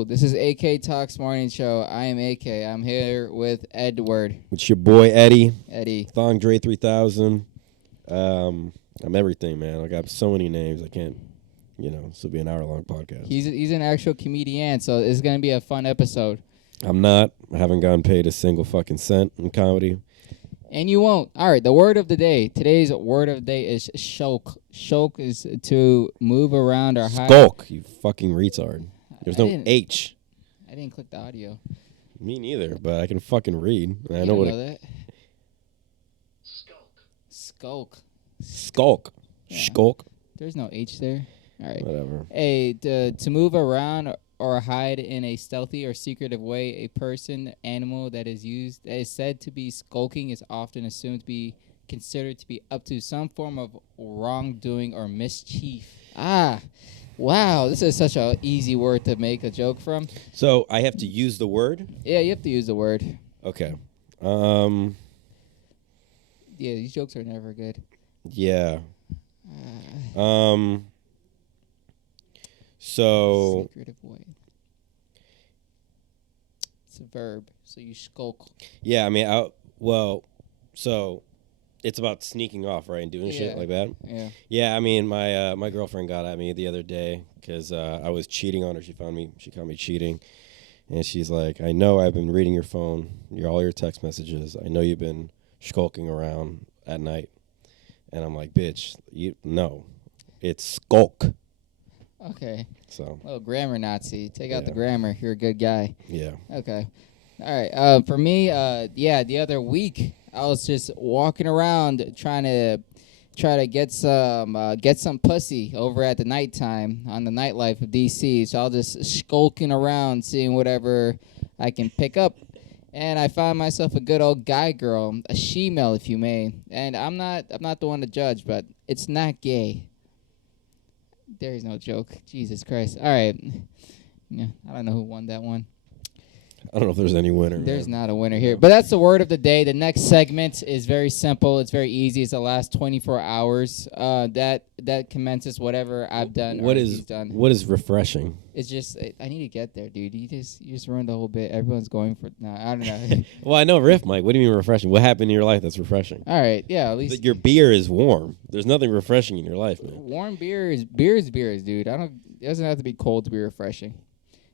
Yo, this is AK Talks Morning Show. I am AK. I'm here with Edward. It's your boy Eddie. Eddie. Dre 3000. I'm everything, man. I got so many names. I can't, this will be an hour-long podcast. He's an actual comedian, so it's going to be a fun episode. I'm not. I haven't gotten paid a single fucking cent in comedy. And you won't. All right, the word of the day. Today's word of the day is shulk. Shulk is to move around or hide. Skulk, you fucking retard. There's no H. I didn't click the audio. Me neither, but I can fucking read. I know that. Skulk. Skulk. Yeah. Skulk. There's no H there. All right. Whatever. To move around or hide in a stealthy or secretive way, a person, animal that is said to be skulking is often assumed to be considered to be up to some form of wrongdoing or mischief. Wow, this is such an easy word to make a joke from. So I have to use the word? Yeah, you have to use the word. Okay. Yeah, these jokes are never good. Yeah. So secretive way. It's a verb, so you skulk. Yeah, I mean, so it's about sneaking off, right, and doing shit like that. Yeah. Yeah, I mean, my girlfriend got at me the other day because I was cheating on her. She caught me cheating, and she's like, "I know I've been reading your phone, all your text messages. I know you've been skulking around at night." And I'm like, "Bitch, no, it's skulk." Okay. So. Little grammar Nazi. Take out the grammar. You're a good guy. Yeah. Okay. All right. For me, the other week I was just walking around trying to get some pussy over at the nighttime on the nightlife of DC. So I was just skulking around seeing whatever I can pick up. And I found myself a good old guy girl, a she-male if you may. And I'm not the one to judge, but it's not gay. There is no joke. Jesus Christ. All right. Yeah, I don't know who won that one. I don't know if there's any winner. There's not a winner here. But that's the word of the day. The next segment is very simple. It's very easy. It's the last 24 hours. That commences whatever I've done or you've done. What is refreshing? It's just I need to get there, dude. You just ruined the whole bit. Everyone's going for I don't know. Well, I know riff, Mike. What do you mean refreshing? What happened in your life that's refreshing? All right, yeah, at least your beer is warm. There's nothing refreshing in your life, man. Warm beer is dude. It doesn't have to be cold to be refreshing.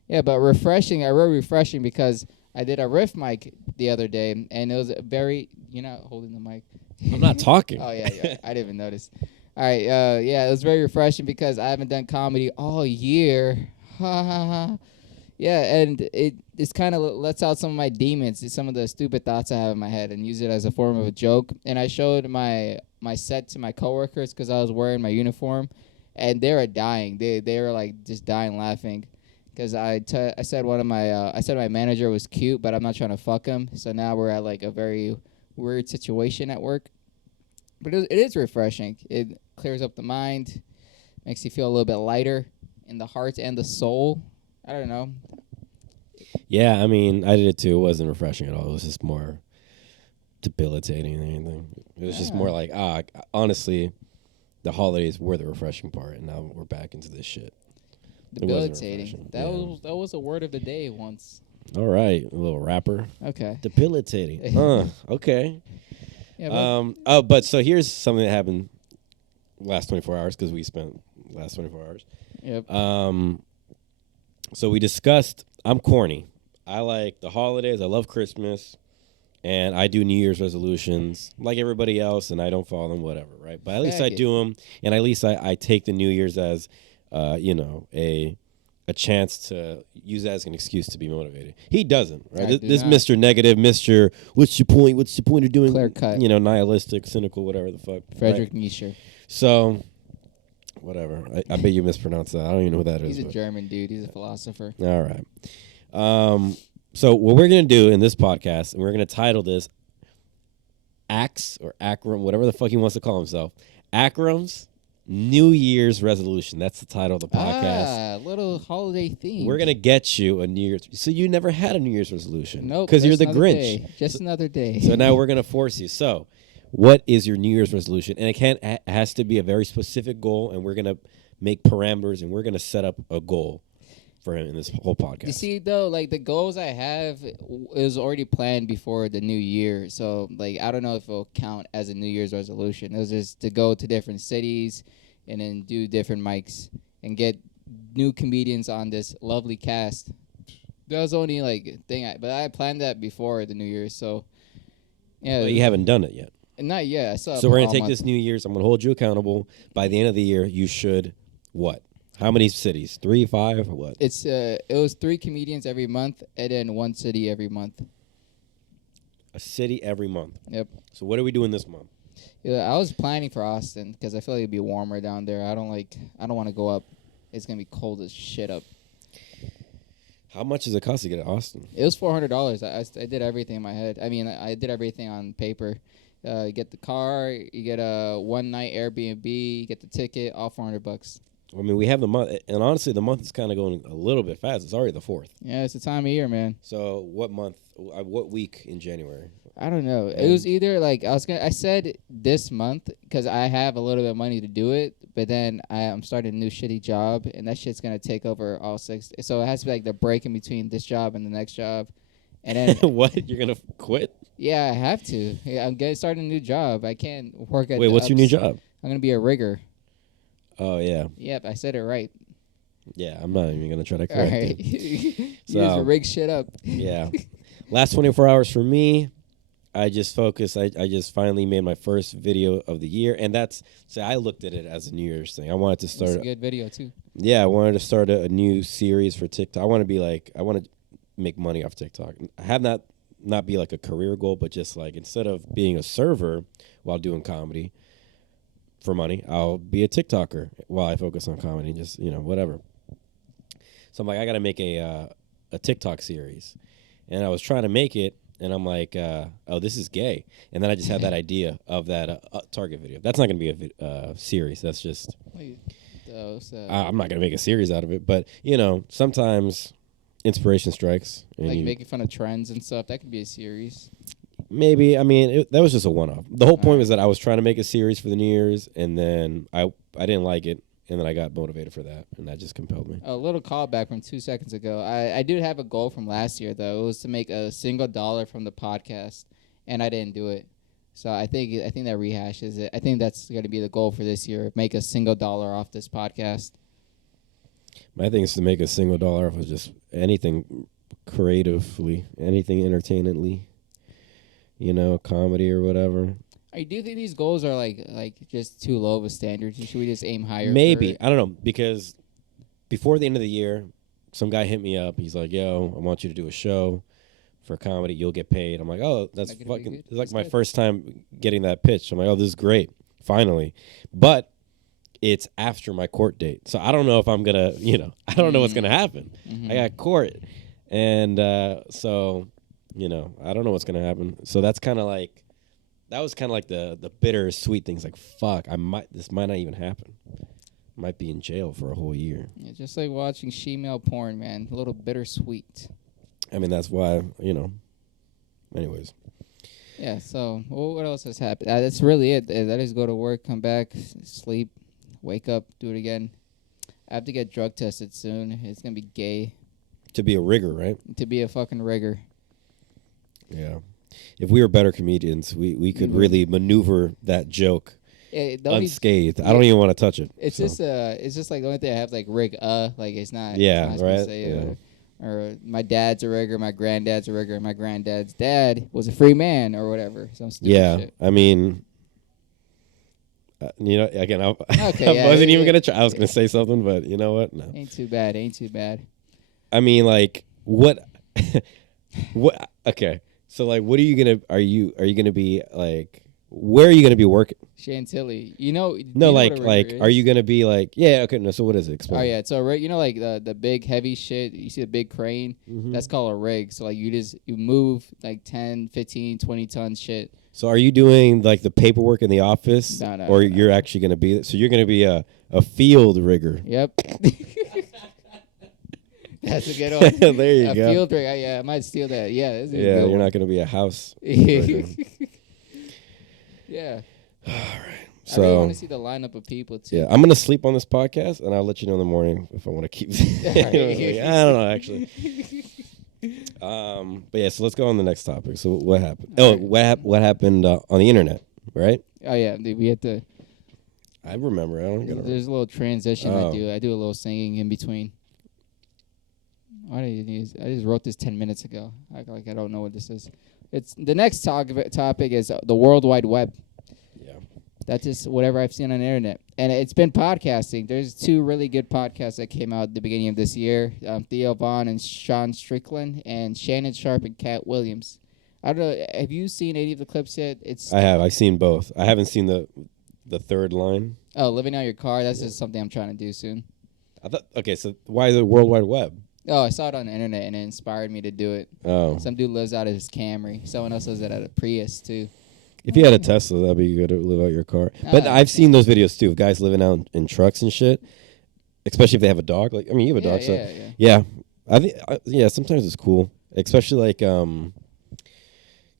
Yeah, but refreshing, I wrote refreshing because I did a riff mic the other day, and it was very, you're not holding the mic. I'm not talking. Oh, yeah, I didn't even notice. All right, it was very refreshing because I haven't done comedy all year. Yeah, and it's kind of lets out some of my demons, some of the stupid thoughts I have in my head, and use it as a form of a joke. And I showed my set to my coworkers because I was wearing my uniform, and they were dying. They were like just dying laughing. Because I said my manager was cute, but I'm not trying to fuck him. So now we're at like a very weird situation at work. But it is refreshing. It clears up the mind, makes you feel a little bit lighter in the heart and the soul. I don't know. Yeah, I mean, I did it too. It wasn't refreshing at all. It was just more debilitating than anything. It was just more like, honestly, the holidays were the refreshing part, and now we're back into this shit. Debilitating. That was a word of the day once. All right, a little rapper. Okay. Debilitating. Okay. Yeah. But so here's something that happened last 24 hours because we spent last 24 hours. Yep. So we discussed. I'm corny. I like the holidays. I love Christmas, and I do New Year's resolutions like everybody else, and I don't follow them. Whatever, right? But at least I do them, and at least I take the New Year's as a chance to use that as an excuse to be motivated. He doesn't, right? This Mr. Negative, Mr. What's your point? What's the point of doing? Clear cut. Nihilistic, cynical, whatever the fuck. Friedrich Nietzsche. So, whatever. I bet you mispronounced that. I don't even know who that is. He's a German dude. He's a philosopher. All right. So what we're gonna do in this podcast, and we're gonna title this Axe or Akram, whatever the fuck he wants to call himself, Akram's New Year's resolution. That's the title of the podcast. Little holiday theme. We're going to get you a New Year's. So you never had a New Year's resolution. Nope. Because you're the Grinch. Day. Just another day. So now we're going to force you. So what is your New Year's resolution? And it has to be a very specific goal, and we're going to make parameters, and we're going to set up a goal for him in this whole podcast. You see, though, like the goals I have is already planned before the new year. So, like, I don't know if it'll count as a New Year's resolution. It was just to go to different cities and then do different mics and get new comedians on this lovely cast. That was the only like thing, but I planned that before the New Year's. So, yeah, But you haven't done it yet. not yet. I still have So we're all gonna take month. this New Year's. I'm gonna hold you accountable. By the end of the year, you should what? How many cities? 3, 5, or what? It was 3 comedians every month and then 1 city every month. A city every month. Yep. So what are we doing this month? Yeah, I was planning for Austin because I feel like it'd be warmer down there. I don't want to go up. It's gonna be cold as shit up. How much does it cost to get to Austin? It was $400. I did everything in my head. I mean, I did everything on paper. You get the car, you get a 1-night Airbnb, you get the ticket, all $400. I mean, we have the month, and honestly, the month is kind of going a little bit fast. It's already the 4th. Yeah, it's the time of year, man. So what month? What week in January? I don't know. It was either like I said this month because I have a little bit of money to do it, but then I'm starting a new shitty job and that shit's gonna take over all 6. So it has to be like the break in between this job and the next job, and then What? You're gonna quit? yeah, I have to. Yeah, I'm getting starting a new job. I can't work at. Wait, what's your new job? I'm gonna be a rigger. Oh yeah, Yep, I said it right. yeah. I'm not even gonna try to All correct right, it. you So- just rig shit up. Yeah. Last 24 hours for me, I just focused. I just finally made my first video of the year, and I looked at it as a New Year's thing. I wanted to It's start. a good video too. Yeah, I wanted to start a new series for TikTok. I want to make money off TikTok. I have not be like a career goal, but just like instead of being a server while doing comedy for money, I'll be a TikToker while I focus on comedy. Just whatever. So I'm like, I got to make a TikTok series, and I was trying to make it. And I'm like, oh, this is gay. And then I just had that idea of that Target video. That's not going to be a series. That's just, Wait, I'm not going to make a series out of it. But, sometimes inspiration strikes. And like making fun of trends and stuff. That could be a series. maybe, I mean, that was just a one-off. The whole point was that I was trying to make a series for the New Year's, and then I didn't like it. And then I got motivated for that, and that just compelled me. A little callback from 2 seconds ago. I did have a goal from last year though. It was to make a single dollar from the podcast, and I didn't do it. So I think that rehashes it. I think that's going to be the goal for this year: make a single dollar off this podcast. My thing is to make a single dollar off of just anything creatively, anything entertainmently, comedy or whatever. I do think these goals are like just too low of a standard. Should we just aim higher? Maybe. I don't know, because before the end of the year, some guy hit me up. He's like, yo, I want you to do a show for comedy. You'll get paid. I'm like, oh, that's That could be fucking, good. it's like That's my good. first time getting that pitch. I'm like, oh, this is great. Finally. But it's after my court date. So I don't know if I'm going to, I don't know what's going to happen. Mhm. I got court. And so, I don't know what's going to happen. So that's kind of like, that was kind of like the bitter sweet things. Like, fuck, this might not even happen. Might be in jail for a whole year. Yeah, just like watching shemale porn, man. A little bittersweet. I mean, that's why, anyways. Yeah. So what else has happened? That's really it. That is go to work, come back, sleep, wake up, do it again. I have to get drug tested soon. It's gonna be gay To be a rigger, right? to be a fucking rigger. Yeah. If we were better comedians, we could Mhm. really maneuver that joke The only- unscathed. I don't even want to touch it. It's so. just like the only thing I have like rig like it's not. Yeah, it's not supposed right, to say, yeah. Or my dad's a rigger, my granddad's a rigger, my granddad's dad was a free man or whatever. Some stupid Yeah. shit. I mean, again, I yeah, wasn't even yeah. going to try. I was going to say something, but you know what? No. Ain't too bad. Ain't too bad. I mean, like, what? What? Okay. So, like, what are you gonna? Are you gonna be like? Where are you gonna be working? Chantilly. No, Do you know what like, a rigger are is? you gonna be like? Yeah. Okay. No. So, what is it? Explain. Oh yeah, so like the big heavy shit, you see the big crane, Mhm. that's called a rig. So like you move like 10, 15, 20 ton shit. So, are you doing like the paperwork in the office, No, no, or no, no. you're actually gonna be? So, you're gonna be a field rigger. Yep. That's a good one. There you a go. field rig. I might steal that. Yeah, this is a Yeah, good you're one. not gonna be a house rigger. Yeah. All right. I really want So to see the lineup of people too. yeah, I'm gonna sleep on this podcast, and I'll let you know in the morning if I want to keep. I don't know actually. But yeah, so let's go on the next topic. So what happened? All Oh, right. what happened on the internet? Right? Oh yeah, we had to. I remember. I don't get it. There's a little transition Oh. I do. I do a little singing in between. Why do you need? I just wrote this 10 minutes ago. I like I don't know what this is. It's the next topic is the World Wide Web. Yeah. That's just whatever I've seen on the internet, and it's been podcasting. There's 2 really good podcasts that came out at the beginning of this year: Theo Vaughn and Sean Strickland, and Shannon Sharp and Cat Williams. I don't know. Have you seen any of the clips yet? It's I have. I've seen both. I haven't seen the third line. Living Out Your Car. That's just something I'm trying to do soon. I thought. Okay, so why the World Wide Web? Oh, I saw it on the internet and it inspired me to do it. Oh, Some dude lives out of his Camry. Someone else lives out of a Prius too. if you had a Tesla, that'd be good to live out your car. But Ah, I've seen those videos too of guys living out in trucks and shit. Especially if they have a dog. Like, I mean, you have a dog, so yeah. yeah. I think yeah. Sometimes it's cool, especially like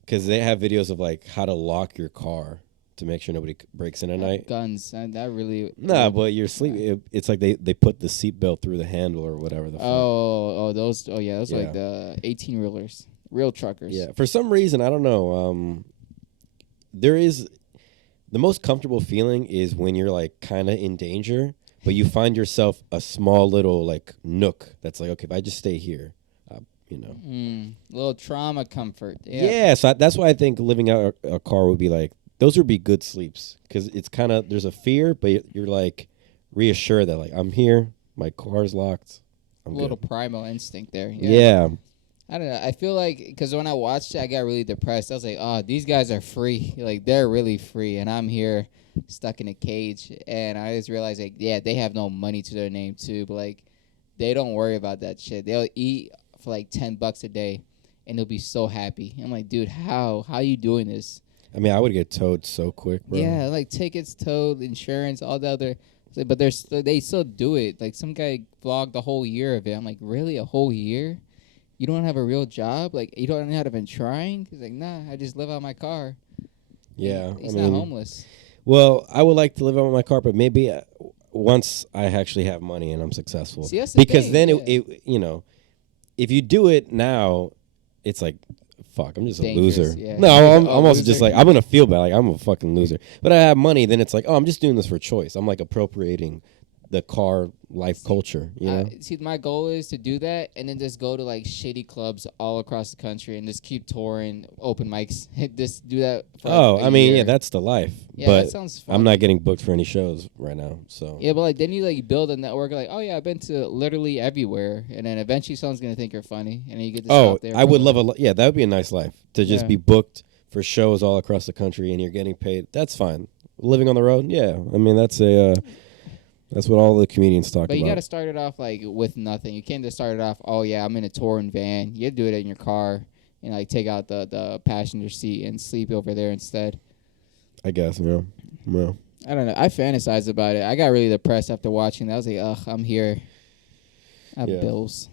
because they have videos of like how to lock your car to make sure nobody breaks in at night. Guns. That really. Nah, but you're sleeping. It's like they put the seatbelt through the handle or whatever. The fuck. Those. Oh, yeah. Those are Yeah. like the 18-wheelers. Real truckers. Yeah. For some reason, I don't know. There is the most comfortable feeling is when you're like kind of in danger, but you find yourself a small little like nook that's like, okay, if I just stay here, you know. Little trauma comfort. Yeah. So that's why I think living out a car would be like, those would be good sleeps because it's kind of, there's a fear, but you're like reassured that like, I'm here, my car's locked. A I'm little good. primal instinct there. Yeah. I don't know. I feel like because when I watched it, I got really depressed. I was like, oh, these guys are free. Like, they're really free. And I'm here stuck in a cage. And I just realized, like, yeah, they have no money to their name, too. But, like, they don't worry about that shit. They'll eat for, like, $10 a day. And they'll be so happy. I'm like, dude, how are you doing this? I mean, I would get towed so quick, bro. Yeah, like tickets, towed, insurance, all the other. But they still do it. Like, some guy vlogged the whole year of it. I'm like, really? A whole year? You don't have a real job? Like, you don't know how to been trying? He's like, nah, I just live out my car. Yeah. He's I not mean, homeless. well, I would like to live out with my car, but maybe once I actually have money and I'm successful. See, that's the because thing, then yeah. it, you know, if you do it now, it's like, fuck, I'm just Dangerous, a loser. yeah. No, I'm Oh, also just loser. like, I'm going to feel bad. Like, I'm a fucking loser. But I have money, then it's like, oh, I'm just doing this for choice. I'm like appropriating the car life culture, you know? See, my goal is to do that and then just go to, like, shitty clubs all across the country and just keep touring open mics. Just do that for Oh, a I mean, year. yeah, that's the life. Yeah, but that sounds fun. I'm not getting booked for any shows right now, so. Yeah, but like then you like build a network like, oh yeah, I've been to literally everywhere, and then eventually someone's gonna think you're funny, and then you get to Oh, stop there. I would for a love yeah, that would be a nice life to just Yeah. be booked for shows all across the country and you're getting paid. That's fine. Living on the road, yeah. I mean, that's what all the comedians talk But you about. got to start it off like with nothing. You can't just start it off. Oh yeah, I'm in a touring van. You do it in your car and like take out the passenger seat and sleep over there instead. I guess, yeah. I don't know. I fantasized about it. I got really depressed after watching that. I was like, ugh, I'm here. I have Yeah. bills.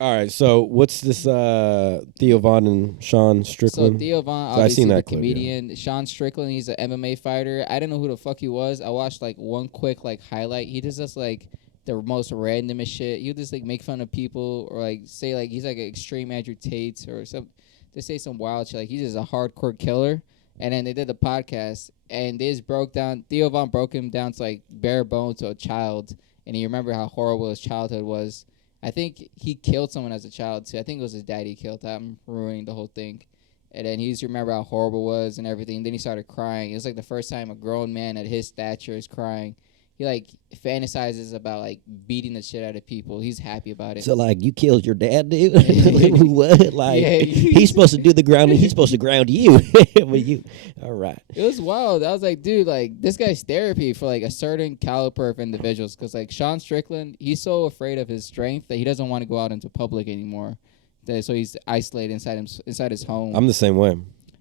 All right, so what's this Theo Vaughn and Sean Strickland? So Theo Vaughn, So I obviously seen the that clip, yeah. comedian. Sean Strickland, he's an MMA fighter. I didn't know who the fuck he was. I watched like one quick like highlight. He does this like the most randomest shit. He'll just like make fun of people or like say like he's like an extreme Andrew Tate or some. They say some wild shit like he's just a hardcore killer. And then they did the podcast and they just broke down. Theo Vaughn broke him down to like bare bones to a child, and he remembered how horrible his childhood was. I think he killed someone as a child, too. I think it was his dad he killed. I'm ruining the whole thing. And then he just remembered how horrible it was and everything. Then he started crying. It was like the first time a grown man at his stature is crying. He, like, fantasizes about, like, beating the shit out of people. He's happy about it. So, like, you killed your dad, dude? What? Like, Yeah. he's supposed to do the grounding. He's supposed to ground you. But you, all right. It was wild. I was like, dude, like, this guy's therapy for, like, a certain caliber of individuals. Because, like, Sean Strickland, he's so afraid of his strength that he doesn't want to go out into public anymore. So he's isolated inside his home. I'm the same way.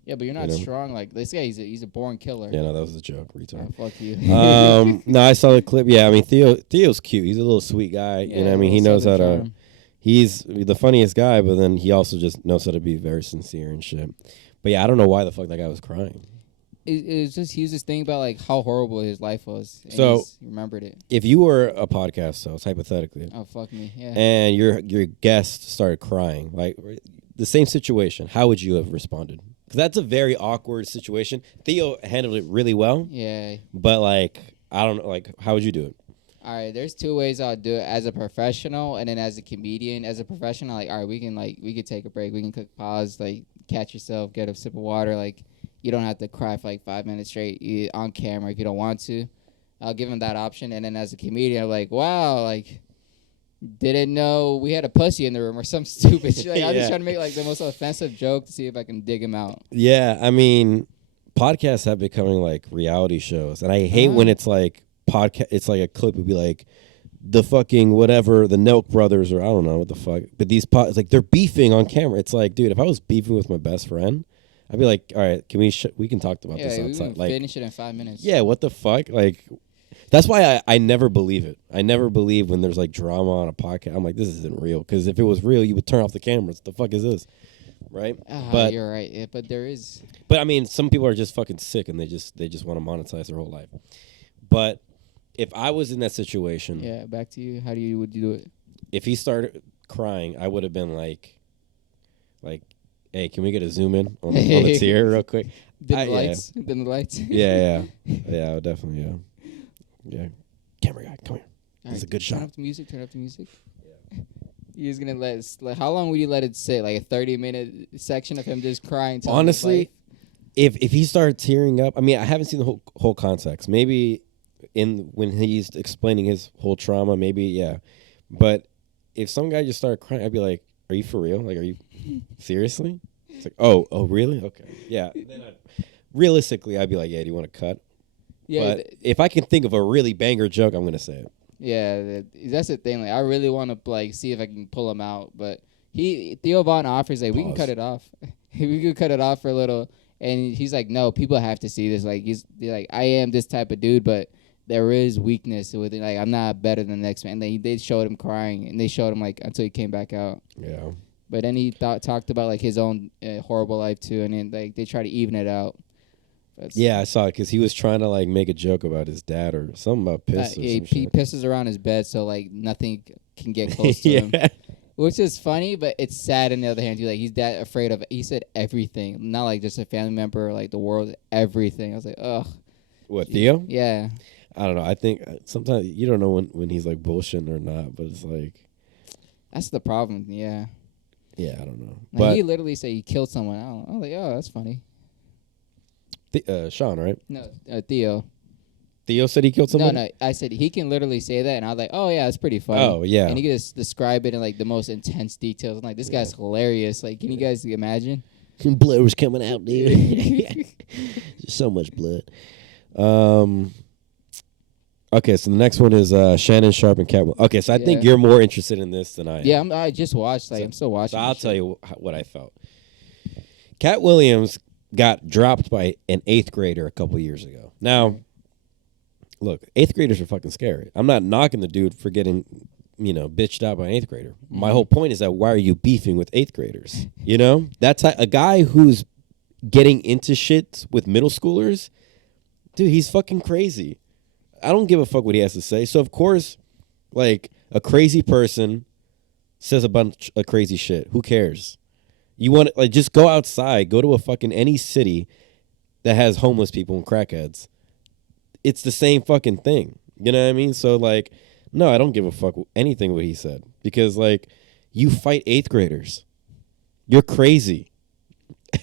Yeah, but you're not You know. strong. Like, this guy, he's a born killer. Yeah, no, that was a joke, Oh, retard. fuck you. No, I saw the clip. Yeah, I mean, Theo's cute. He's a little sweet guy. Yeah, you know, what I mean, he little knows how to. Southern charm. He's the funniest guy, but then he also just knows how to be very sincere and shit. But yeah, I don't know why the fuck that guy was crying. it was just he was just thinking about like how horrible his life was. And So- he remembered it. If you were a podcast host, hypothetically, Oh fuck me, yeah. and your guest started crying, like the same situation, how would you have responded? Because that's a very awkward situation. Theo handled it really well, Yeah. but like I don't know, like how would you do it? All right, there's two ways I'll do it as a professional and then as a comedian. As a professional, like, all right, we can take a break. We can pause, like, catch yourself, get a sip of water. Like, you don't have to cry for like 5 minutes straight on camera if you don't want to. I'll give him that option. And then as a comedian, I'm like, wow, like, didn't know we had a pussy in the room or some stupid shit. Like, I'm Yeah. just trying to make like the most offensive joke to see if I can dig him out. Yeah, I mean, podcasts have becoming like reality shows, and I hate when it's like podcast. It's like a clip would be like the fucking whatever, the Nelk brothers, or I don't know what the fuck. But these it's like they're beefing on camera. It's like, dude, if I was beefing with my best friend, I'd be like, all right, can we can talk about this Yeah, we outside. can Like, finish it in 5 minutes. yeah, what the fuck? Like, that's why I never believe it. I never believe when there's like drama on a podcast. I'm like, this isn't real. Because if it was real, you would turn off the cameras. The fuck is this? Right? But you're right. Yeah, but there is. But I mean, some people are just fucking sick and they just want to monetize their whole life. But if I was in that situation, Yeah, back to you. How would you do it? if he started crying, I would have been like, hey, can we get a zoom in on the tear real quick? Dim the yeah. lights. Dim the lights. Yeah, I would definitely, yeah. Camera guy, come here. All This is a good turn shot. up the music. Turn up the music. You're just gonna like, how long would you let it sit? Like a 30-minute section of him just crying. telling his Honestly, life? if he started tearing up, I mean, I haven't seen the whole context. Maybe when he's explaining his whole trauma, maybe yeah. But if some guy just started crying, I'd be like, "Are you for real? Like, are you seriously?" It's like, "Oh, really? Okay, yeah." Then realistically, I'd be like, "Yeah, do you want to cut?" yeah, But if I can think of a really banger joke, I'm gonna say it. yeah. That's the thing. Like, I really want to like see if I can pull him out, but Theo Von offers like we can Pause. cut it off. We could cut it off for a little, and he's like, no, people have to see this. Like they're like, I am this type of dude, but there is weakness with it. Like I'm not better than the next man. They showed him crying, and they showed him like until he came back out. Yeah. But then he talked about like his own horrible life too, and then like they try to even it out. Yeah, I saw it because he was trying to like make a joke about his dad or something about piss. Or he some shit. pisses around his bed, so like nothing can get close to him, Yeah. which is funny, but it's sad. On the other hand, too, like he's that afraid of. He said everything, not like just a family member, or, like the world, everything. I was like, ugh. What, Theo? Yeah, I don't know. I think sometimes you don't know when he's like bullshitting or not, but it's like, that's the problem. Yeah, yeah, I don't know. like, But he literally said he killed someone. I was like, oh, that's funny. Sean, right? No, Theo. Theo said he killed somebody. No, I said he can literally say that, and I was like, oh yeah, that's pretty funny. Oh yeah. And he can just describe it in like the most intense details. I'm like, this guy's hilarious. Like, can you guys imagine? Blood was coming out, dude. So much blood. Okay, so the next one is Shannon Sharp and Cat. Okay, so I think Yeah. you're more interested in this than I am. Yeah, I just watched. Like, I'm still watching. So I'll this tell shit. you what I felt. Cat Williams got dropped by an 8th grader a couple years ago. Now, look, 8th graders are fucking scary. I'm not knocking the dude for getting, bitched out by an 8th grader. My whole point is that why are you beefing with 8th graders? That's a guy who's getting into shit with middle schoolers. Dude, he's fucking crazy. I don't give a fuck what he has to say. So, of course, like, a crazy person says a bunch of crazy shit. Who cares? You want to, like, just go outside, go to a fucking any city that has homeless people and crackheads. It's the same fucking thing. You know what I mean? So, like, no, I don't give a fuck anything what he said. Because, like, you fight 8th graders. You're crazy.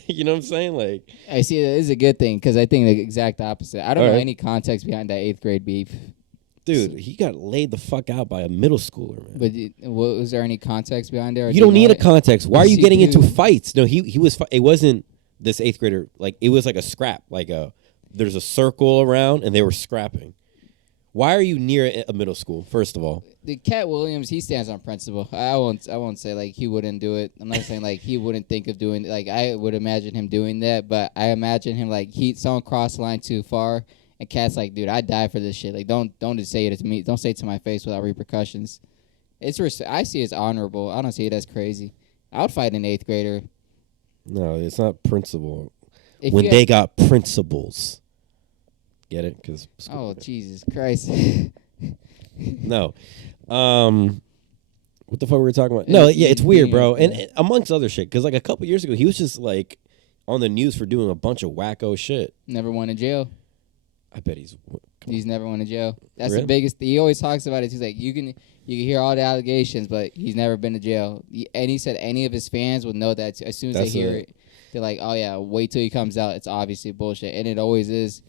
You know what I'm saying? Like, I see it is a good thing because I think the exact opposite. I don't know Alright. any context behind that 8th grade beef. dude, he got laid the fuck out by a middle schooler, man. But was there any context behind there? You don't need a context. Why are you See, getting into dude. fights? No, he was. It wasn't this 8th grader. Like, it was like a scrap. Like there's a circle around, and they were scrapping. Why are you near a middle school? First of all, The Cat Williams, he stands on principle. I won't say like he wouldn't do it. I'm not saying like he wouldn't think of doing. Like, I would imagine him doing that, but I imagine him like someone crossed the line too far, and Cat's like, dude, I die for this shit. Like, don't just say it to me. Don't say it to my face without repercussions. I see it as honorable. I don't see it as crazy. I would fight an 8th grader. no, it's not principle. If when you they had- got principles. Get it? Because Oh Jesus Christ! no. What the fuck were we talking about? No, yeah, it's weird, bro. And amongst other shit, because like a couple years ago, he was just like on the news for doing a bunch of wacko shit. Never went to jail. I bet he's. He's never went to jail. That's Really? the biggest. He always talks about it. He's like, you can hear all the allegations, but he's never been to jail. And he said any of his fans would know that as soon as That's they hear it. it, they're like, oh yeah, wait till he comes out. It's obviously bullshit, and it always is.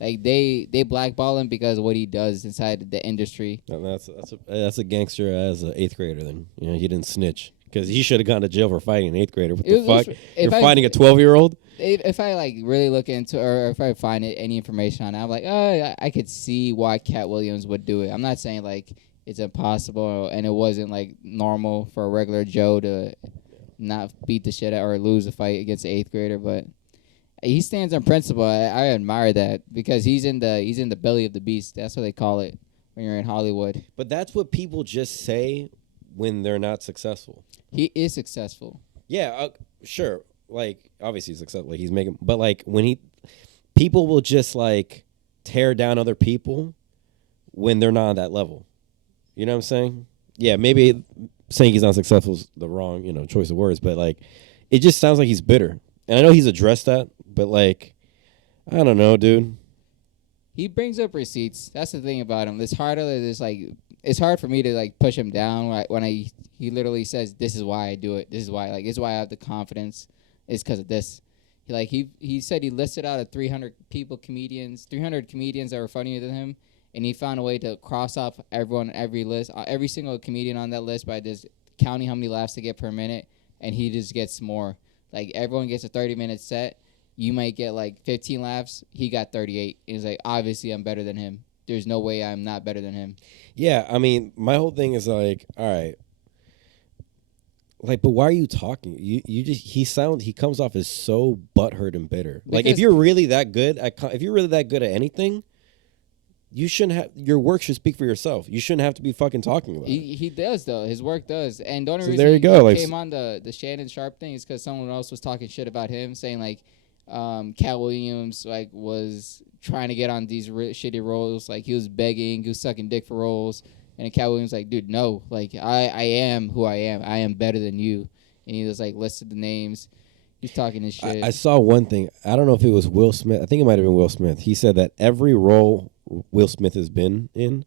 Like they blackball him because of what he does inside the industry. And that's a gangster as an 8th grader. Then he didn't snitch because he should have gone to jail for fighting an 8th grader. What the fuck? You're fighting a 12-year-old. If I like really look into, or if I find any information on it, I'm like, oh, I could see why Cat Williams would do it. I'm not saying like it's impossible and it wasn't like normal for a regular Joe to not beat the shit out or lose a fight against an 8th grader, but he stands on principle. I admire that because he's in the belly of the beast. That's what they call it when you're in Hollywood. But that's what people just say when they're not successful. He is successful. Yeah, sure. Like obviously he's successful. Like, he's making, but like people will just like tear down other people when they're not on that level. You know what I'm saying? Yeah, maybe saying he's not successful is the wrong choice of words, but like it just sounds like he's bitter. And I know he's addressed that, but like I don't know, dude. He brings up receipts. That's the thing about him. It's harder. It's hard for me to like push him down when he literally says, "This is why I do it. This is why this is why I have the confidence. It's because of this." He said he listed out of 300 comedians that were funnier than him, and he found a way to cross off every single comedian on that list by just counting how many laughs they get per minute, and he just gets more. Like everyone gets a 30-minute set. You might get like 15 laughs. He got 38. He's like, obviously, I'm better than him. There's no way I'm not better than him. Yeah, I mean, my whole thing is like, all right, like, but why are you talking? He comes off as so butthurt and bitter. Like, if you're really that good at anything, you shouldn't have. Your work should speak for yourself. You shouldn't have to be fucking talking about it. He does though. His work does. And the only So reason there you go, he like, came on the Shannon Sharp thing is because someone else was talking shit about him, saying like, Cat Williams like was trying to get on these shitty roles. Like he was begging, he was sucking dick for roles. And Cat Williams like, dude, no. Like I am who I am. I am better than you. And he was like listed the names. He's talking his shit. I saw one thing. I don't know if it was Will Smith. I think it might have been Will Smith. He said that every role Will Smith has been in,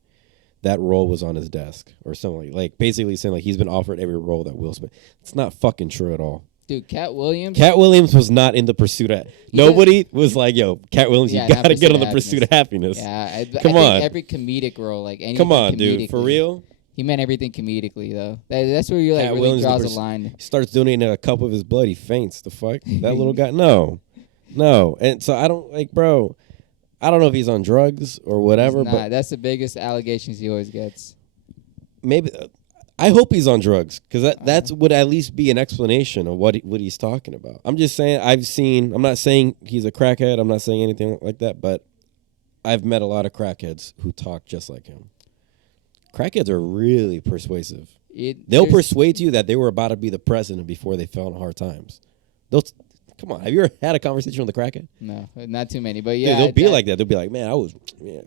that role was on his desk or something. Like basically saying like he's been offered every role that Will Smith. It's not fucking true at all. Dude, Cat Williams was not in the pursuit of. Nobody was like, "Yo, Cat Williams, you gotta get on the pursuit of happiness." Yeah, I Come on, think every comedic role, like anything. Come on, dude, for real. He meant everything comedically though. That's where you like Cat really Williams draws a line. He starts donating a cup of his blood. He faints. The fuck, that little guy. No, and so I don't like, bro. I don't know if he's on drugs or whatever, but that's the biggest allegations he always gets. Maybe. I hope he's on drugs because that would at least be an explanation of what he's talking about. I'm just saying I'm not saying he's a crackhead. I'm not saying anything like that, but I've met a lot of crackheads who talk just like him. Crackheads are really persuasive. They'll persuade you that they were about to be the president before they fell in hard times. Come on, have you ever had a conversation with a crackhead? No, not too many, but yeah. Dude, they'll be like that. They'll be like, man,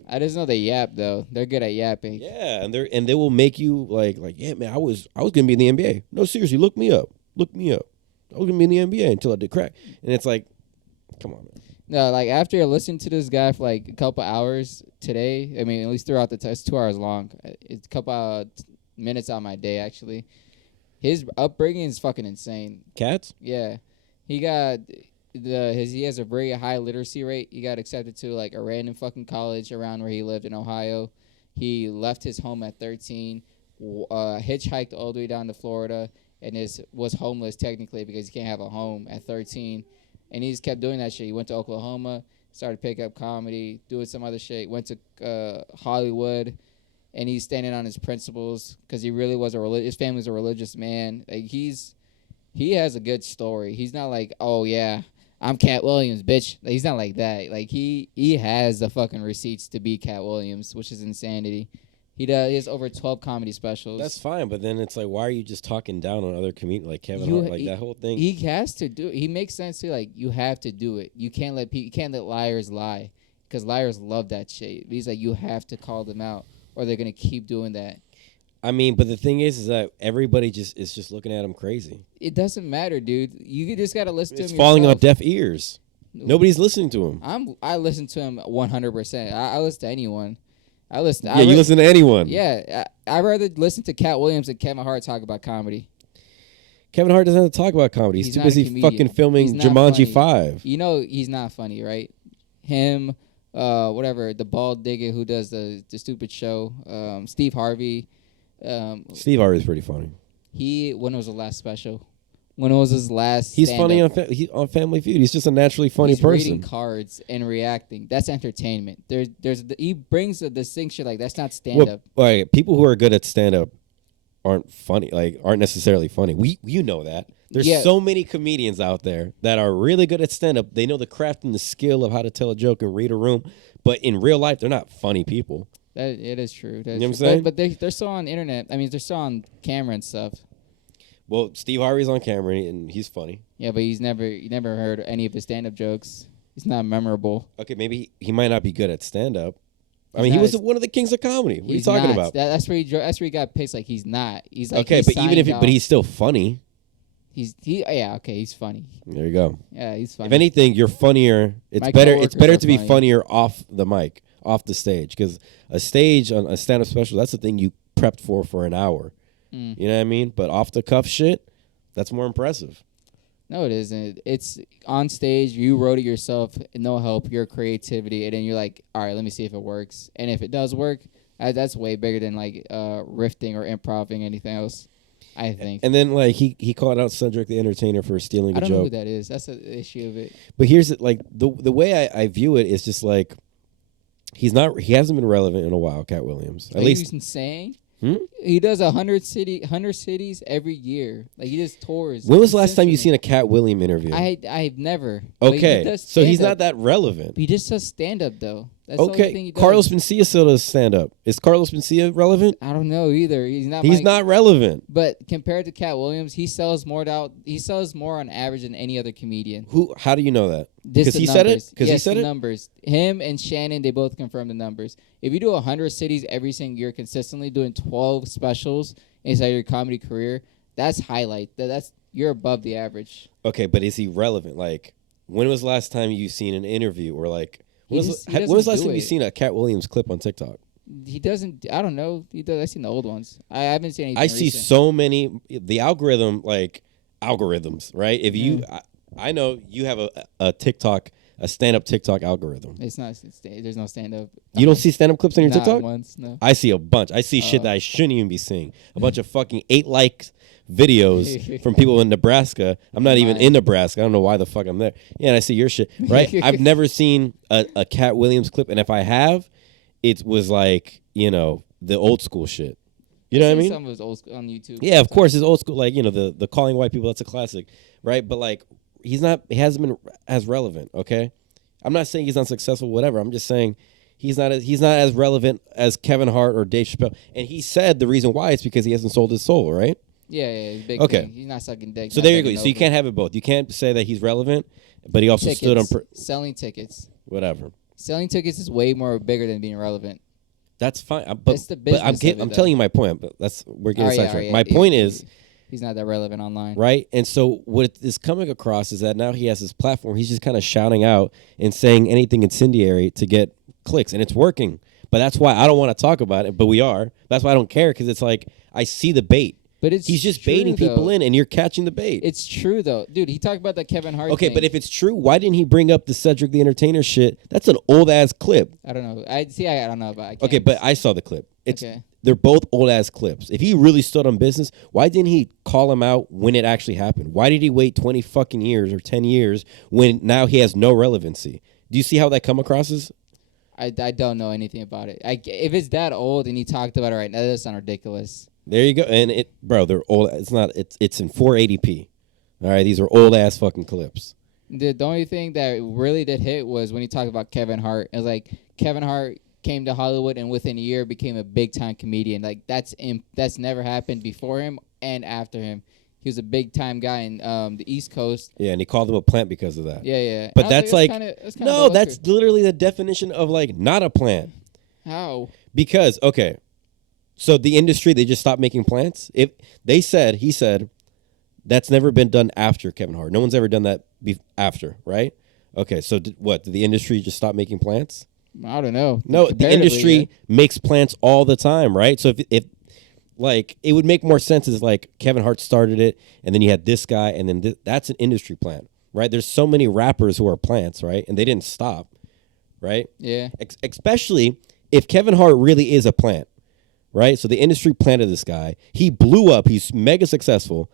I just know they yap though. They're good at yapping. Yeah, and they will make you like, yeah, man, I was gonna be in the NBA. No, seriously, look me up. I was gonna be in the NBA until I did crack. And it's like, come on, man. No, like after listening to this guy for like a couple hours today, I mean, at least throughout the test, 2 hours long. It's a couple minutes out of my day actually. His upbringing is fucking insane. Cats? Yeah. He got he has a very high literacy rate. He got accepted to like a random fucking college around where he lived in Ohio. He left his home at 13, hitchhiked all the way down to Florida, and was homeless technically because he can't have a home at 13. And he just kept doing that shit. He went to Oklahoma, started picking up comedy, doing some other shit. Went to Hollywood, and he's standing on his principles because he really was his family's a religious man. Like he has a good story. He's not like, oh yeah, I'm Cat Williams, bitch. He's not like that. Like he has the fucking receipts to be Cat Williams, which is insanity. He has over 12 comedy specials. That's fine, but then it's like, why are you just talking down on other comedians like Kevin You- Hart? Like he- that whole thing. He has to do. He makes sense too. Like you have to do it. You can't let liars lie, because liars love that shit. He's like, you have to call them out, or they're gonna keep doing that. I mean, but the thing is that everybody is just looking at him crazy. It doesn't matter, dude. You just gotta listen to It's him. falling on yourself. deaf ears. Nobody's listening to him. I listen to him 100%. I listen to anyone. I listen. Yeah, you listen to anyone. Yeah, I rather listen to Cat Williams and Kevin Hart talk about comedy. Kevin Hart doesn't have to talk about comedy. He's He's too not a busy comedian. fucking filming He's not Jumanji funny. 5. You know he's not funny, right? Him, whatever, the bald digger who does the stupid show, Steve Harvey. Steve Harvey's pretty funny. When was the last special? When was his last? He's stand-up? funny on Family Feud. He's just a naturally funny He's person. reading cards and reacting. That's entertainment. He brings a distinction like that's not stand up. Well, like, people who are good at stand up aren't funny, like aren't necessarily funny. You know that. There's Yeah. so many comedians out there that are really good at stand up. They know the craft and the skill of how to tell a joke and read a room, but in real life they're not funny people. That it is true. You know what I'm saying? But they're still on internet. I mean, they're still on camera and stuff. Well, Steve Harvey's on camera and he's funny. Yeah, but you never heard any of his stand up jokes. He's not memorable. Okay, maybe he might not be good at stand up. I He's mean, he not was as- one of the kings of comedy. What are you He's talking not. about? That's where he got pissed. Like he's not. He's like Okay, he's but even if signed but off. he's still funny. Yeah, okay, he's funny. There you go. Yeah, he's funny. If anything, you're funnier. It's My better. It's coworkers better are to be funny. funnier off the mic, off the stage, because a stage on a stand-up special, that's the thing you prepped for an hour. Mm. You know what I mean? But off the cuff shit, that's more impressive. No, it isn't. It's on stage. You wrote it yourself. No help. Your creativity, and then you're like, all right, let me see if it works. And if it does work, that's way bigger than like riffing or improving anything else. I think. And then like he called out Cedric the Entertainer for stealing I a don't know who joke. that is. That's the issue of it. But here's it, like the way I view it is just like he hasn't been relevant in a while, Cat Williams. At Are least you insane? Hmm? He does 100 cities every year. Like he just tours. when was the last time you consistently. seen a Cat William interview? I've never. But he Okay, does so he's stand-up. not that relevant. He just does stand up though. That's the only thing Okay, he does. Carlos Mencia still does stand up. Is Carlos Mencia relevant? I don't know either. He's not. He's not relevant. But compared to Cat Williams, he sells more on average than any other comedian. Who? How do you know that? Just 'Cause the he said it? numbers. 'Cause he Yes, said the it? numbers. Him and Shannon, they both confirmed the numbers. If you do 100 cities every single year consistently, doing 12 specials inside your comedy career, that's highlight. That's you're above the average. Okay, but is he relevant? Like, when was the last time you seen an interview or like? He When just- he when was doesn't the last do time you it. seen a Cat Williams clip on TikTok? He doesn't. I don't know. He does. I've seen the old ones. I haven't seen anything. I see recent. so many. The algorithm, like algorithms, right? If you, I know you have a TikTok, a stand-up TikTok algorithm. It's not. There's no stand up. You don't see stand-up clips on your Not TikTok? once. No. I see a bunch. I see shit that I shouldn't even be seeing. A bunch of fucking 8 like videos from people in Nebraska. I'm not even in Nebraska. I don't know why the fuck I'm there. Yeah, and I see your shit, right? I've never seen a Cat Williams clip, and if I have, it was like, you know, the old school shit. You know what I mean? Some of his old school on YouTube. Yeah, of course, it's old school. Like, you know, the calling white people, that's a classic, right? But like, he hasn't been as relevant. Okay, I'm not saying he's unsuccessful, whatever. I'm just saying he's not as relevant as Kevin Hart or Dave Chappelle. And he said the reason why is because he hasn't sold his soul, right? Yeah, he's big. Okay. Thing. He's not sucking dick. So not there you go. taking So you over. can't have it both. You can't say that he's relevant, but he also stood on selling tickets. whatever. Selling tickets is way more bigger than being relevant. That's fine. But It's the but I'm business of it, I'm though. telling you my point. But we're getting Alright, sidetracked. alright, My yeah, point is. He's not that relevant online. Right? And so what it is coming across is that now he has this platform. He's just kind of shouting out and saying anything incendiary to get clicks. And it's working. But that's why I don't want to talk about it. But we are. That's why I don't care, because it's like I see the bait. But it's He's just true, baiting people though. in, and you're catching the bait. It's true though, dude. He talked about that Kevin Hart. Okay, thing. but if it's true, why didn't he bring up the Cedric the Entertainer shit? That's an old-ass clip. I don't know. I don't know about. Okay, but I saw the clip. Okay. They're both old-ass clips. If he really stood on business, why didn't he call him out when it actually happened? Why did he wait 20 fucking years or 10 years when now he has no relevancy? Do you see how that come across as? I don't know anything about it. If it's that old and he talked about it right now, that does sound ridiculous. There you go. And they're old. It's in 480p. All right, these are old-ass fucking clips. The only thing that really did hit was when he talked about Kevin Hart. It was like Kevin Hart came to Hollywood and within a year became a big time comedian. Like that's never happened before him and after him. He was a big time guy in the East Coast. Yeah, and he called him a plant because of that. Yeah, yeah. But And I was that's like, that's kinda no, mediocre. that's literally the definition of like not a plant. How. Because okay, so the industry, they just stopped making plants. If he said that's never been done after Kevin Hart. No one's ever done that after, right? Okay, so did the industry just stop making plants? I don't know. No, the Comparatively, industry yeah. makes plants all the time, right? So if like it would make more sense as like Kevin Hart started it, and then you had this guy, and then that's an industry plant, right? There's so many rappers who are plants, right? And they didn't stop, right? Yeah. Especially if Kevin Hart really is a plant, right? So the industry planted this guy. He blew up. He's mega successful.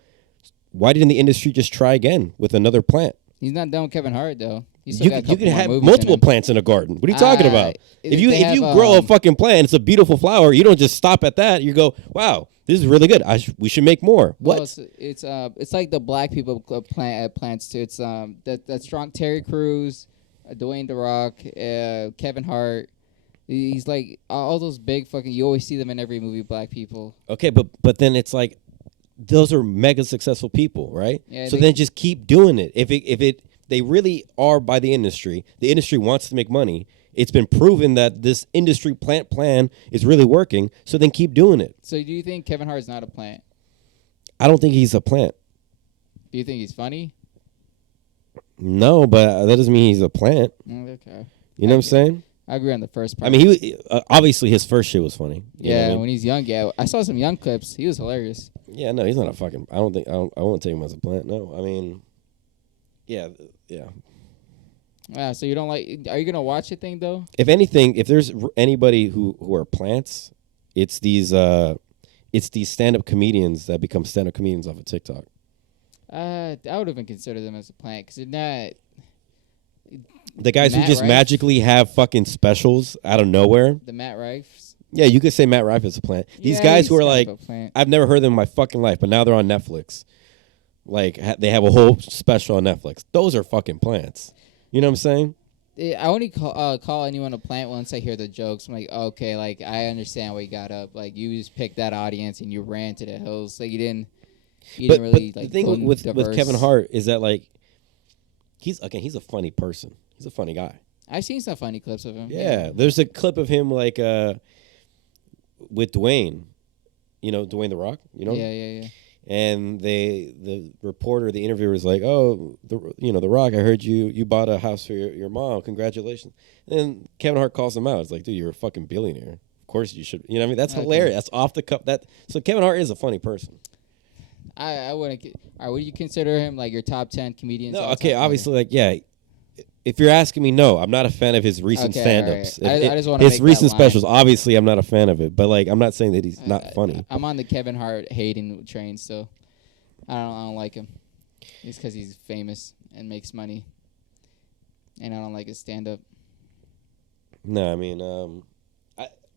Why didn't the industry just try again with another plant? He's not done with Kevin Hart though. He's still You got a could couple more have movies in multiple him. plants in a garden. What are you talking about? If you they have, grow a fucking plant, it's a beautiful flower. You don't just stop at that. You go, wow, this is really good. We should make more. What? Well, it's like the black people plants too. It's that strong Terry Crews, Dwayne The Rock, Kevin Hart. He's like all those big fucking. You always see them in every movie. Black people. Okay, but then it's like those are mega successful people, right? Yeah, so then just keep doing it. If they really are by the industry wants to make money. It's been proven that this industry plant plan is really working. So then keep doing it. So do you think Kevin Hart is not a plant? I don't think he's a plant. Do you think he's funny? No, but that doesn't mean he's a plant. Okay. You know what I'm saying? I agree on the first part. I mean, he obviously his first shit was funny. You know what yeah, I mean? when he's young, yeah. I saw some young clips. He was hilarious. Yeah, no, he's not a fucking. I won't take him as a plant. No, I mean, yeah. Wow, so you don't like? Are you gonna watch the thing though? If anything, if there's anybody who are plants, it's these stand-up comedians that become stand-up comedians off of TikTok. I would even consider them as a plant because they're not The guys who Matt just Rife? magically have fucking specials out of nowhere. the Matt Rifes. Yeah, you could say Matt Rife is a plant. These Yeah, guys he's who are kind like, of a plant. I've never heard them in my fucking life, but now they're on Netflix. Like they have a whole special on Netflix. Those are fucking plants. You know what I'm saying? I only call anyone a plant once I hear the jokes. I'm like, okay, like I understand what you got up. Like you just picked that audience and you ran to the hills. Like you didn't really but like. the thing with diverse. Kevin Hart is that like he's a funny person. He's a funny guy. I've seen some funny clips of him. Yeah, there's a clip of him like with Dwayne. You know Dwayne The Rock. You know. Yeah. And the reporter, the interviewer was like, "Oh, The Rock, I heard you bought a house for your mom. Congratulations." And Kevin Hart calls him out. It's like, dude, you're a fucking billionaire. Of course you should. You know what I mean? That's Okay. hilarious. That's off the cuff. So Kevin Hart is a funny person. I wouldn't. All right, would you consider him like your top 10 comedians? No, all okay, time? obviously, like, yeah. If you're asking me, no, I'm not a fan of his recent Okay, stand-ups. all right. I just wanna his make that recent line. specials, obviously, I'm not a fan of it. But, like, I'm not saying that he's not funny. I'm on the Kevin Hart hating train, so I don't like him. It's because he's famous and makes money, and I don't like his stand-up. No, I mean,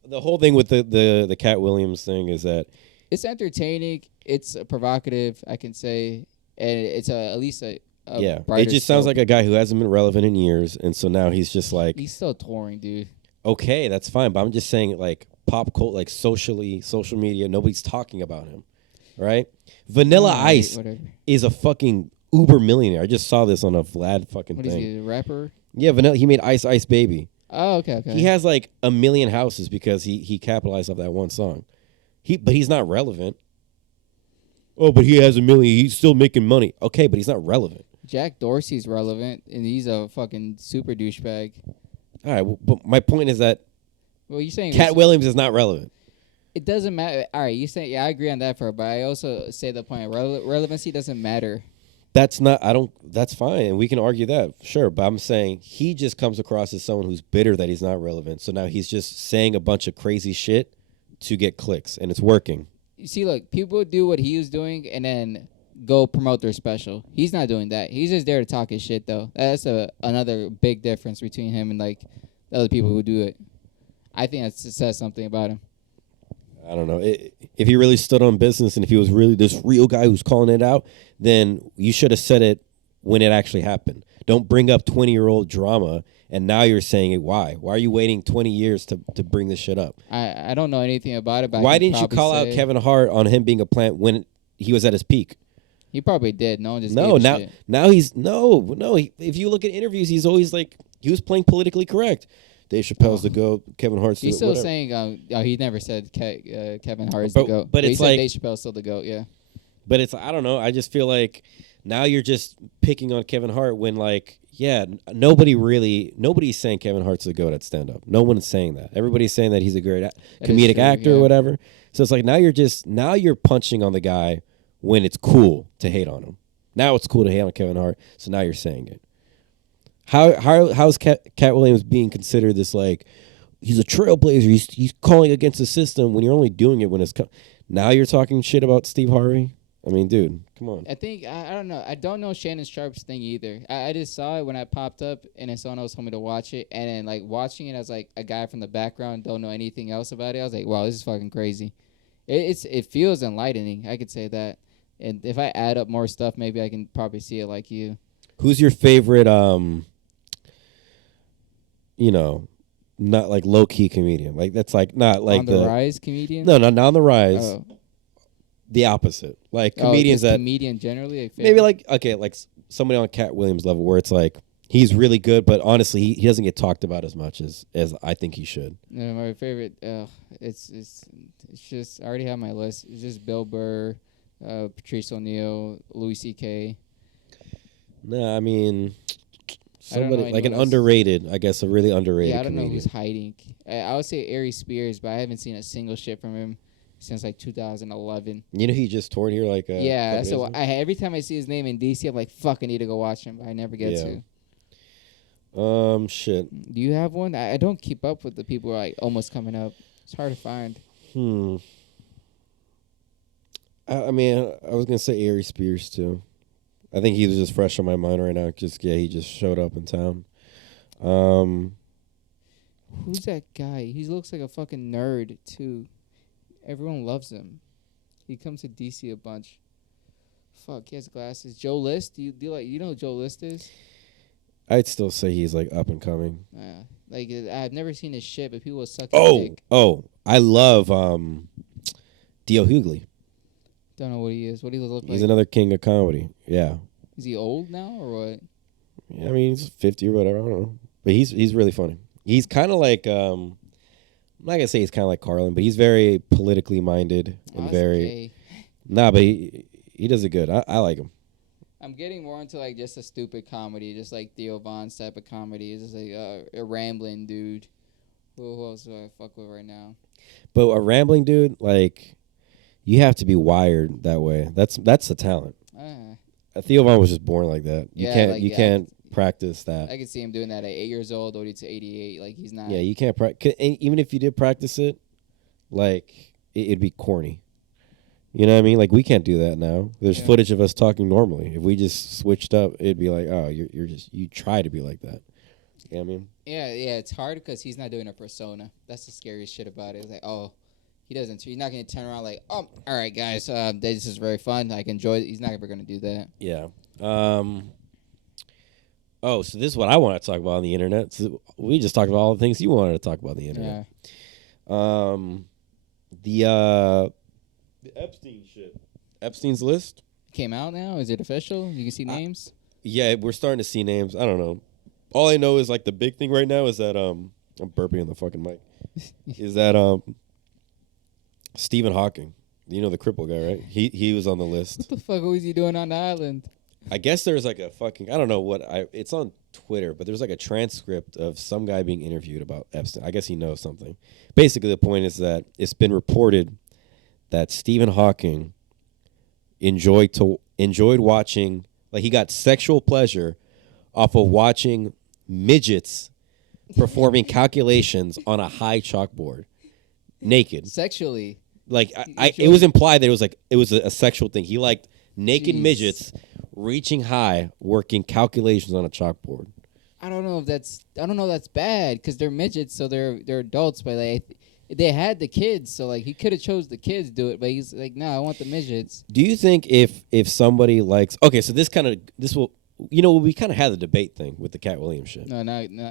the whole thing with the Cat Williams thing is that It's entertaining. It's provocative, I can say, and it's at least a yeah, it brighter just sounds scope. like a guy who hasn't been relevant in years, and so now he's just like, He's still touring, dude. okay, that's fine, but I'm just saying, like, pop cult, like, social media, nobody's talking about him, right? Vanilla Alright, Ice whatever. is a fucking uber millionaire. I just saw this on a Vlad fucking What is thing. he, a rapper? Yeah, Vanilla. He made Ice Ice Baby. Oh, okay. He has like 1 million houses because he capitalized off that one song. But he's not relevant. Oh, but he has 1 million. He's still making money. Okay, but he's not relevant. Jack Dorsey's relevant, and he's a fucking super douchebag. All right, but my point is that Well, you're saying Cat Williams is not relevant. it doesn't matter. All right, you say I agree on that part, but I also say the point relevancy doesn't matter. That's fine, and we can argue that, sure. But I'm saying he just comes across as someone who's bitter that he's not relevant. So now he's just saying a bunch of crazy shit to get clicks, and it's working. You see, look, people do what he was doing and then go promote their special. He's not doing that. He's just there to talk his shit, though. That's another big difference between him and like the other people who do it. I think that says something about him. I don't know. If he really stood on business and if he was really this real guy who's calling it out, then you should have said it when it actually happened. Don't bring up 20-year-old drama, and now you're saying it. Why? Why are you waiting 20 years to bring this shit up? I don't know anything about it. But Why didn't you call out say Kevin Hart on him being a plant when he was at his peak? He probably did. No one just No, gave a shit. now he's no. If you look at interviews, he's always like he was playing politically correct. Dave Chappelle's the GOAT. Kevin Hart's the He's still whatever. saying he never said Kevin Hart's But- the GOAT. but he it's said like- Dave Chappelle's still the GOAT. Yeah. But it's I don't know. I just feel like now you're just picking on Kevin Hart when like nobody's saying Kevin Hart's the GOAT at stand up. No one's saying that. Everybody's saying that he's a great comedic true, actor yeah. or whatever. So it's like now you're punching on the guy when it's cool to hate on him. Now it's cool to hate on Kevin Hart. So now you're saying it. How's Cat Williams being considered this like he's a trailblazer? He's calling against the system when you're only doing it when it's now you're talking shit about Steve Harvey. I mean, dude, come on. I think I don't know. I don't know Shannon Sharp's thing either. I just saw it when I popped up, and then someone else told me to watch it, and then like watching it as like a guy from the background, don't know anything else about it. I was like, wow, this is fucking crazy. It feels enlightening. I could say that. And if I add up more stuff, maybe I can probably see it like you. Who's your favorite? Not like low key comedian. Like that's like not like On the rise comedian. No, not on the rise. Oh. The opposite. Like comedians just that comedian generally. Like maybe like okay, like somebody on Cat Williams level where it's like he's really good, but honestly he doesn't get talked about as much as I think he should. No, my favorite. It's just I already have my list. It's just Bill Burr, Patrice O'Neal, Louis C.K. No, I mean I don't know somebody like an anyone else. underrated, I guess a really underrated Yeah, I don't know comedian. who's hiding. I would say Ari Spears, but I haven't seen a single shit from him since like 2011. You know he just toured here like Yeah, couple so days ago? every time I see his name in DC, I'm like, fuck, I need to go watch him, but I never get Yeah. to. Shit. Do you have one? I don't keep up with the people who are like almost coming up. It's hard to find. I mean, I was gonna say Ari Spears too. I think he was just fresh on my mind right now. He just showed up in town. Who's that guy? He looks like a fucking nerd too. Everyone loves him. He comes to DC a bunch. Fuck, he has glasses. Joe List. Do you like you know who Joe List is? I'd still say he's like up and coming. Like I've never seen his shit, but people will suck his dick. I love Dio Hughley. Don't know what he is. What do he look He's like? another king of comedy. Yeah. Is he old now or what? Yeah, I mean he's 50 or whatever. I don't know, but he's really funny. He's kind of like I'm not gonna say he's kind of like Carlin, but he's very politically minded and very. Nah, but he does it good. I like him. I'm getting more into like just a stupid comedy, just like Theo Von's type of comedy. It's just like a rambling dude. Who else do I fuck with right now? But a rambling dude, like, you have to be wired that way. That's the talent. Theo Von was just born like that. You can't practice that. I could see him doing that at 8 years old, OD to 88. Like he's not. Yeah, you can't practice. Even if you did practice it, like it'd be corny. You know what I mean? Like we can't do that now. There's footage of us talking normally. If we just switched up, it'd be like, oh, you try to be like that. You know what I mean? Yeah, it's hard because he's not doing a persona. That's the scariest shit about it. It's like, oh, he doesn't. He's not going to turn around like, oh, all right, guys, this is very fun. I can enjoy it. He's not ever going to do that. Yeah. So this is what I want to talk about on the internet. So we just talked about all the things you wanted to talk about on the internet. Yeah. The Epstein shit. Epstein's list? Came out now? Is it official? You can see names? Yeah, we're starting to see names. I don't know. All I know is like the big thing right now is that I'm burping on the fucking mic. Is that Stephen Hawking. You know the cripple guy, right? He was on the list. What the fuck was he doing on the island? I guess there's like a fucking I don't know what it's on Twitter, but there's like a transcript of some guy being interviewed about Epstein. I guess he knows something. Basically the point is that it's been reported that Stephen Hawking enjoyed watching, like he got sexual pleasure off of watching midgets performing calculations on a high chalkboard naked. Sexually. Like it was implied that it was a sexual thing. He liked naked midgets reaching high working calculations on a chalkboard. I don't know if that's bad because they're midgets, so they're adults, but like they had the kids, so like he could have chose the kids to do it, but he's like, no, I want the midgets. Do you think if somebody likes so this we kind of had the debate thing with the Cat Williams shit. No,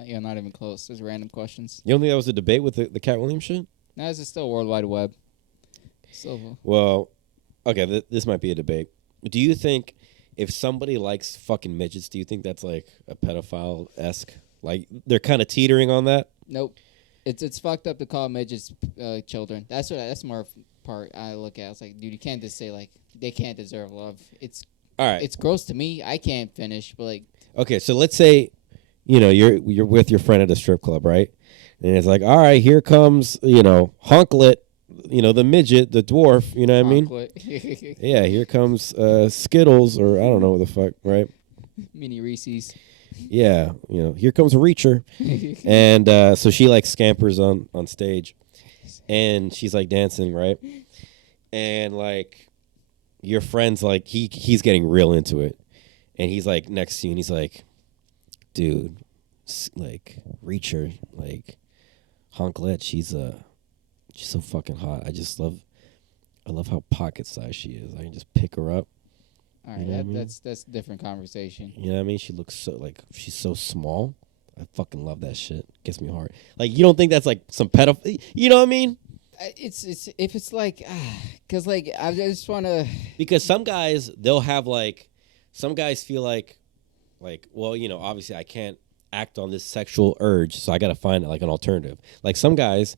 yeah, not even close. There's random questions. You don't think that was a debate with the Cat Williams shit? No, this is still World Wide Web. So Well, okay, this might be a debate. Do you think if somebody likes fucking midgets, do you think that's like a pedophile-esque? Like they're kind of teetering on that? nope. It's fucked up to call midgets children. That's more part I look at. It's like, dude, you can't just say like they can't deserve love. It's All right. It's gross to me. I can't finish, but like, Okay, so let's say, you're with your friend at a strip club, right? And it's like, all right, here comes, Hunklet, the midget, the dwarf, you know what I mean? mean? Yeah, here comes Skittles, or I don't know what the fuck, right? Mini Reese's. Yeah, here comes Reacher. And so she like scampers on stage, and she's like dancing, right? And like your friend's like he's getting real into it, and he's like next to you, and he's like, dude, like Reacher, like Honklet, she's so fucking hot. I love how pocket size she is. I can just pick her up. All right, You know what I mean? that's a different conversation. You know what I mean? She looks so like she's so small. I fucking love that shit. Gets me hard. Like you don't think that's like some pedophile? You know what I mean? It's if it's like, cause like I just wanna. Because some guys they'll have like, some guys feel like, well, obviously I can't act on this sexual urge, so I got to find like an alternative. Like some guys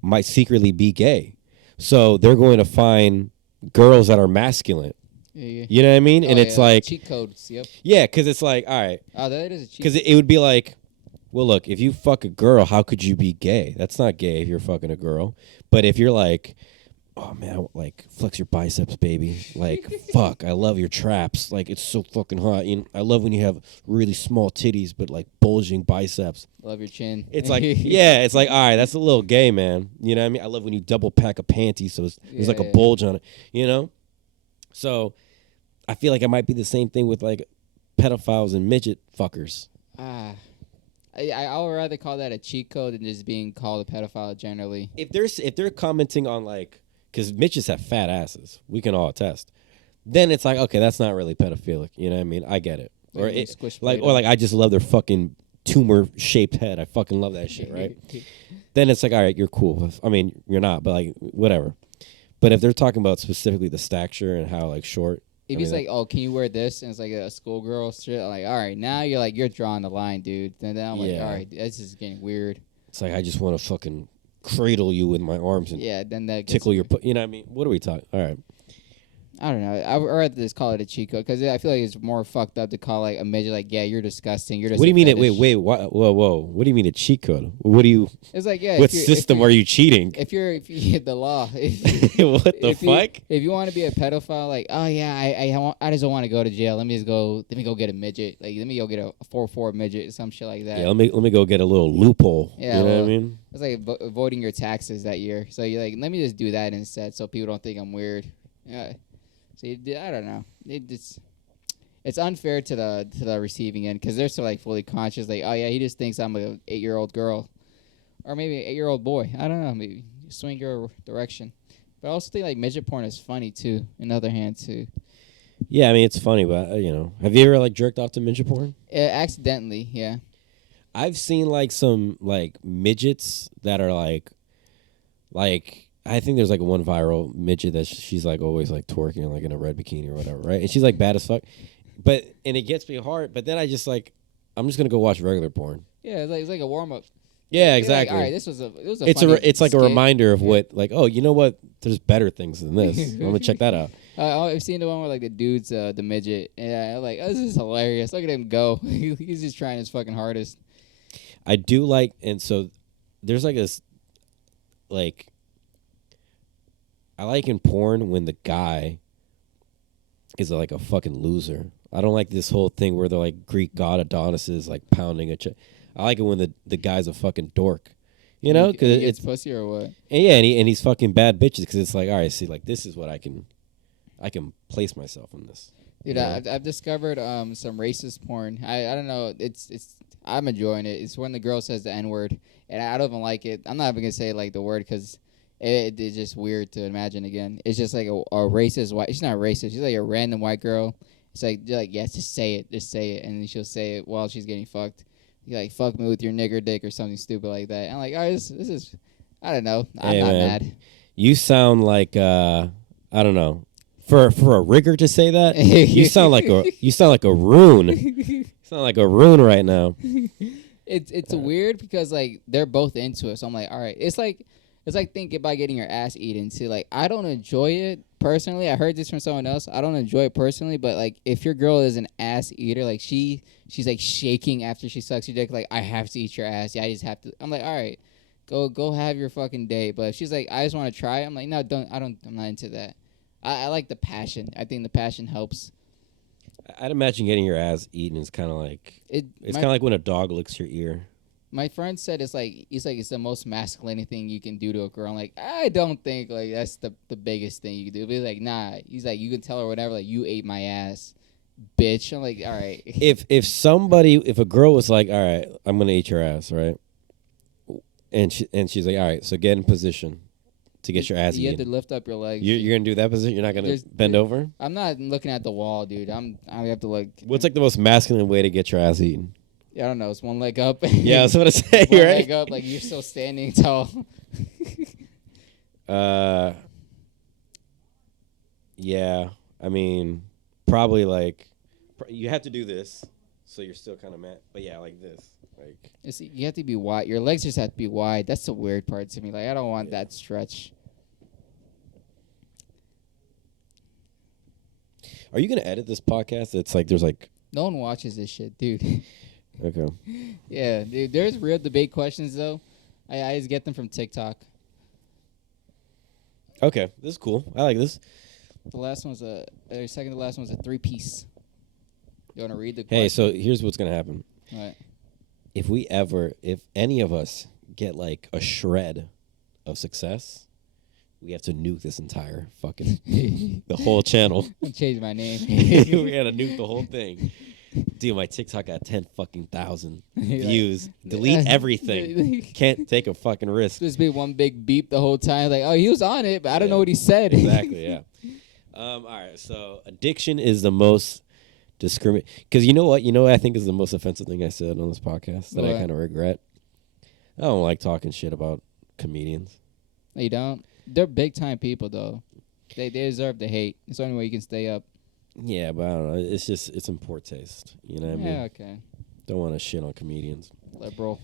might secretly be gay, so they're going to find girls that are masculine. Yeah. You know what I mean? And Oh, it's yeah, like, cheat codes. Yep. yeah, because it's like, all right, Oh, that is a cheat. because it would be like, well, look, if you fuck a girl, how could you be gay? That's not gay if you're fucking a girl. But if you're like, oh man, like flex your biceps, baby. Like, fuck, I love your traps. Like, it's so fucking hot. I love when you have really small titties but like bulging biceps. Love your chin. It's like, yeah, it's like, all right, that's a little gay, man. You know what I mean? I love when you double pack a panty so there's like a Yeah. bulge on it. So I feel like it might be the same thing with like pedophiles and midget fuckers. I would rather call that a cheat code than just being called a pedophile generally. If they're commenting on like, because midgets have fat asses, we can all attest. Then it's like, okay, that's not really pedophilic. You know what I mean? I get it. Or Like, it, squish like, plate or like, I just love their fucking tumor shaped head. I fucking love that shit, right? Then it's like, all right, you're cool. I mean, you're not, but like, whatever. But if they're talking about specifically the stature and how like short, If he's like, oh, can you wear this? And it's like a schoolgirl shit. I'm like, all right, now you're drawing the line, dude. And then I'm like, Yeah. all right, this is getting weird. it's like I just want to fucking cradle you with my arms and Yeah, then that gets tickle your, you know what I mean? What are we talking? All right. I don't know. I would rather just call it a cheat code because I feel like it's more fucked up to call like a midget like, yeah, you're disgusting. You're just. What do you a mean? fetish. Wait, whoa. What do you mean a cheat code? What do you? It's like, yeah. What system are you cheating? If you the law. What the if fuck? If you want to be a pedophile, like, oh yeah, I just don't want to go to jail. Let me go get a midget. Like, let me go get a 4'4" midget, some shit like that. Yeah, let me go get a little loophole. Yeah, you know what I well, mean? It's like avoiding your taxes that year. So you're like, let me just do that instead, so people don't think I'm weird. Yeah. So I don't know. It's unfair to the receiving end because they're so like fully conscious. Like, oh yeah, he just thinks I'm a 8-year-old girl, or maybe an 8-year-old boy. I don't know. Maybe swing your direction. But I also think like midget porn is funny too. On the other hand, too. Yeah, I mean it's funny, but have you ever like jerked off to midget porn? Accidentally, yeah. I've seen like some like midgets that are like I think there's like one viral midget that she's like always like twerking like in a red bikini or whatever, right? And she's like bad as fuck, and it gets me hard. But then I'm just gonna go watch regular porn. Yeah, it's like a warm up. Yeah, Like, exactly. all right, it was a it's funny it's like a skit. reminder of what like, oh, you know what? There's better things than this. I'm gonna check that out. I've seen the one where like the dude's the midget. Yeah, I'm like, oh, this is hilarious. Look at him go. He's just trying his fucking hardest. I do like, and so there's like this, like, I like in porn when the guy is like a fucking loser. I don't like this whole thing where they're like Greek god Adonis is like pounding a chick. I like it when the guy's a fucking dork, you know, because He gets it's pussy or what? and yeah, and he's fucking bad bitches because it's like, all right, see, like this is what I can place myself in this. Dude, Yeah. I've discovered some racist porn. I don't know. It's I'm enjoying it. It's when the girl says the N word, and I don't even like it. I'm not even gonna say like the word because it's just weird to imagine again. It's just like a racist white. She's not racist. She's like a random white girl, It's like, you're like, yes, just say it, and then she'll say it while she's getting fucked. You're like, fuck me with your nigger dick or something stupid like that. And I'm like, all right, this is, I don't know. I'm Hey, not man. mad. You sound like I don't know. For a rigger to say that, you sound like a rune. You sound like a rune right now. It's weird because like they're both into it, so I'm like, all right. It's like thinking about getting your ass eaten too. Like I don't enjoy it personally. I heard this from someone else. I don't enjoy it personally, but like if your girl is an ass eater, like she's like shaking after she sucks your dick, like I have to eat your ass. Yeah, I just have to. I'm like, all right, go have your fucking day. But if she's like, I just want to try, I'm like, no, I'm not into that. I like the passion. I think the passion helps. I'd imagine getting your ass eaten is kind of like it's kind of like when a dog licks your ear. My friend said it's the most masculine thing you can do to a girl. I'm like, I don't think like that's the biggest thing you can do. But he's like, nah. He's like, you can tell her whatever. Like you ate my ass, bitch. I'm like, all right. If a girl was like, all right, I'm gonna eat your ass, right? And she's like, all right, so get in position to get your ass You have eaten. to lift up your legs. You're gonna do that position. You're not gonna bend over. I'm not looking at the wall, dude. I have to look. What's like the most masculine way to get your ass eaten? I don't know. It's one leg up. Yeah, that's what I say, one right? leg up, like you're still standing tall. Yeah. I mean, probably like you have to do this, so you're still kind of mad. But yeah, like this, like. You have to be wide. Your legs just have to be wide. That's the weird part to me. Like I don't want that stretch. Are you gonna edit this podcast? It's like there's like. No one watches this shit, dude. Okay. Yeah, dude. There's real debate questions though. I just get them from TikTok. Okay, this is cool. I like this. The last one's second to last one's a 3-piece. You want to read the Hey, question? so here's what's gonna happen. What? If any of us get like a shred of success, we have to nuke this entire fucking the whole channel. I'll change my name. We gotta nuke the whole thing. Dude, my TikTok got 10 fucking thousand views. Delete everything. Can't take a fucking risk. Just be one big beep the whole time. Like, oh, he was on it, but I don't know what he said. Exactly, yeah. All right, so addiction is the most discriminate. Because you know what? I think is the most offensive thing I said on this podcast that I kind of regret. I don't like talking shit about comedians. You don't? They're big time people, though. They deserve the hate. It's the only way you can stay up. Yeah, but I don't know. It's in poor taste. You know what I mean? Yeah, okay. Don't want to shit on comedians. Liberal.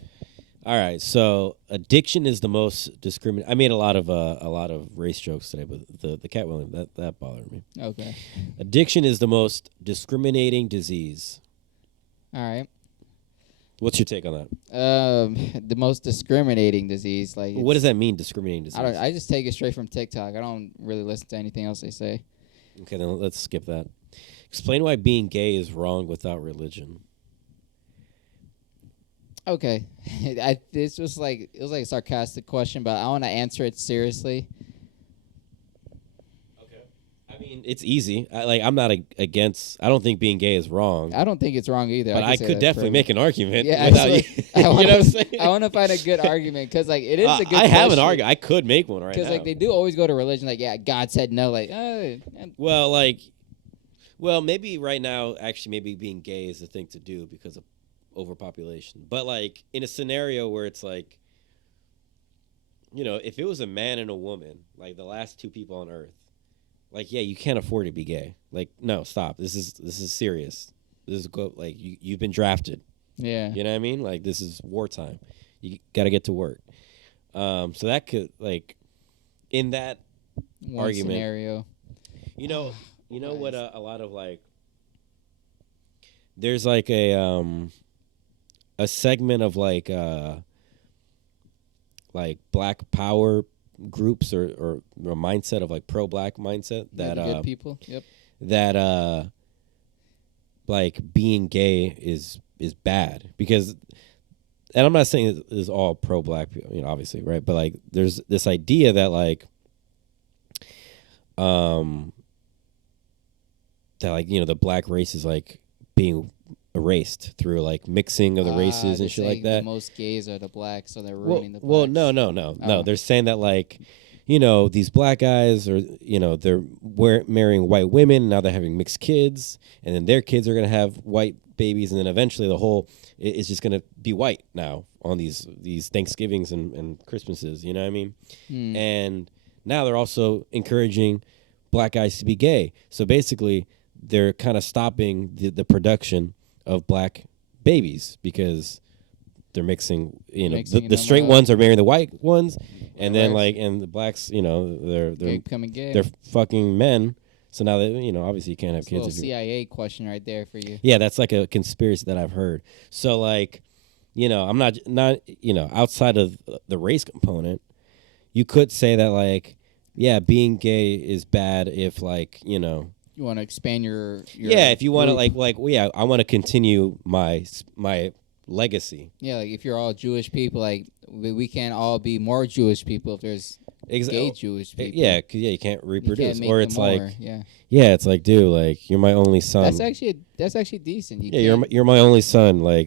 All right, so addiction is the most discriminate. I made a lot of race jokes today, but the Cat Williams that bothered me. Okay. Addiction is the most discriminating disease. All right. What's your take on that? The most discriminating disease. Like, What does that mean, discriminating disease? I just take it straight from TikTok. I don't really listen to anything else they say. Okay, then let's skip that. Explain why being gay is wrong without religion. Okay, it was like a sarcastic question, but I want to answer it seriously. Okay, I mean it's easy. I'm not against. I don't think being gay is wrong. I don't think it's wrong either. But I could definitely make an argument. Yeah, without you. I You know what I'm saying? want to find a good argument because like it is a good. I have an question. argument. I could make one right now. Because like they do always go to religion. Like God said no. Like Well, maybe right now, actually, maybe being gay is the thing to do because of overpopulation. But, like, in a scenario where it's like, if it was a man and a woman, like the last two people on Earth, like, yeah, you can't afford to be gay. Like, no, stop. This is serious. This is like you've been drafted. Yeah. You know what I mean? Like, this is wartime. You got to get to work. So that could like, in that One argument, scenario. You know what? A lot of like, there's like a segment of like Black Power groups or a mindset of like pro-Black mindset that good people. Yep. that like being gay is bad because, and I'm not saying it is all pro-Black people, obviously, right? But like, there's this idea that like, that like the Black race is like being erased through like mixing of the races and shit like that. The most gays are the Blacks, so they're ruining the Blacks. Well, no. They're saying that like, these black guys are, they're marrying white women. Now they're having mixed kids, and then their kids are going to have white babies, and then eventually the whole is just going to be white now on these Thanksgivings and Christmases. You know what I mean? And now they're also encouraging black guys to be gay. So basically, they're kind of stopping the production of black babies because they're mixing. The straight ones are marrying the white ones, and then and the blacks, they're becoming gay. They're fucking men. So now that obviously you can't have That's kids. A little CIA question right there for you. Yeah, that's like a conspiracy that I've heard. So I'm not outside of the race component. You could say that being gay is bad if you want to expand your if you want to I want to continue my legacy. Yeah, if you're all Jewish people, we can't all be more Jewish people if there's gay Jewish people. Yeah, you can't reproduce. You can't make or it's more, it's like, dude, you're my only son. That's actually decent. You're my only son.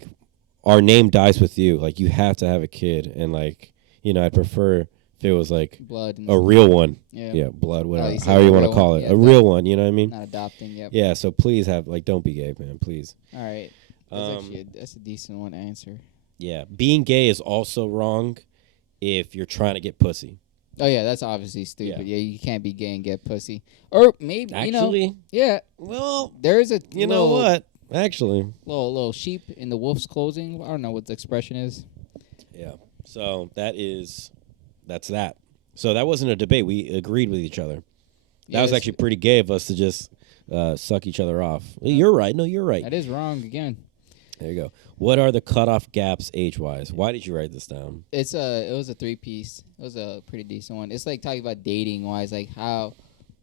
Our name dies with you. You have to have a kid, and I'd prefer if it was blood a real one. Yeah, blood, whatever, you however you want to call it, a real one. You know what I mean? Not adopting. Yep. Yeah. So please don't be gay, man. Please. All right. That's a decent one to answer. Yeah, being gay is also wrong if you're trying to get pussy. Oh yeah, that's obviously stupid. Yeah, you can't be gay and get pussy. Or maybe actually, yeah. Well, there's a know what? Actually, little sheep in the wolf's clothing. I don't know what the expression is. Yeah. So that's that. So that wasn't a debate. We agreed with each other. That was actually pretty gay of us to just suck each other off. You're right. No, you're right. That is wrong again. There you go. What are the cutoff gaps age-wise? Why did you write this down? It was a 3-piece. It was a pretty decent one. It's talking about dating-wise,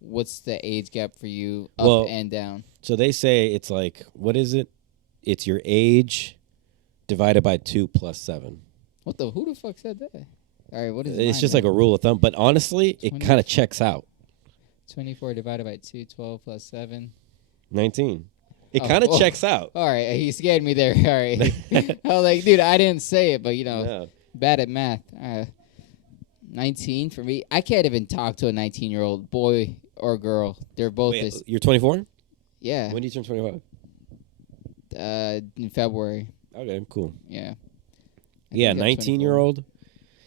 what's the age gap for you up and down? So they say it's what is it? It's your age divided by 2 plus 7. Who the fuck said that? All right, what is it? It's just a rule of thumb, but honestly, it kind of checks out. 24 divided by 2, 12 plus 7. 19. It kind of checks out. All right, he scared me there. All right. I was like, dude, I didn't say it, but, bad at math. 19 for me. I can't even talk to a 19-year-old boy or girl. They're both this. You're 24? Yeah. When do you turn 25? In February. Okay, cool. Yeah. Yeah, 19-year-old.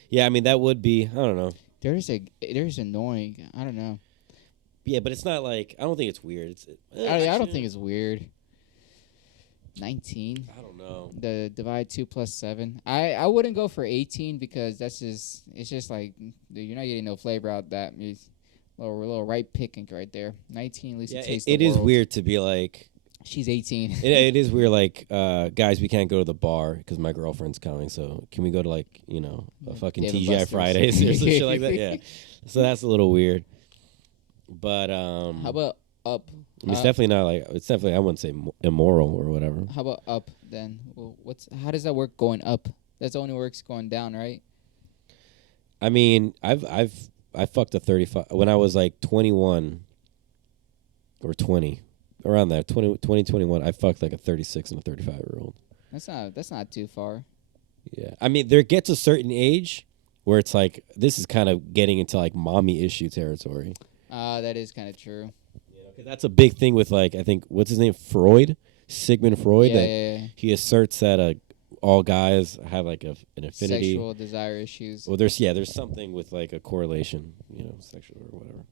Yeah, I mean, that would be, I don't know. There's annoying. I don't know. Yeah, but it's not I don't think it's weird. I don't think it's weird. 19. I don't know. The divide 2 plus 7. I wouldn't go for 18 because it's just dude, you're not getting no flavor out of that. It's a little right picking right there. 19 at least it tastes it is weird to be she's 18. it is weird guys, we can't go to the bar because my girlfriend's coming, so can we go to a fucking Dave & TGI Buster's. Fridays or some shit like that? Yeah. So that's a little weird. But how about up? It's definitely not it's definitely, I wouldn't say immoral or whatever. How about up then? Well, how does that work going up? That's only works going down, right? I mean, I fucked a 35 when I was 21 or 20, around there, 21. I fucked a 36 and a 35-year-old. That's not too far. Yeah, I mean, there gets a certain age where it's this is kind of getting into mommy issue territory. That is kind of true. Because that's a big thing with I think what's his name, Sigmund Freud. Yeah. He asserts that all guys have an affinity, sexual desire issues. Well, there's something with a correlation, sexual or whatever.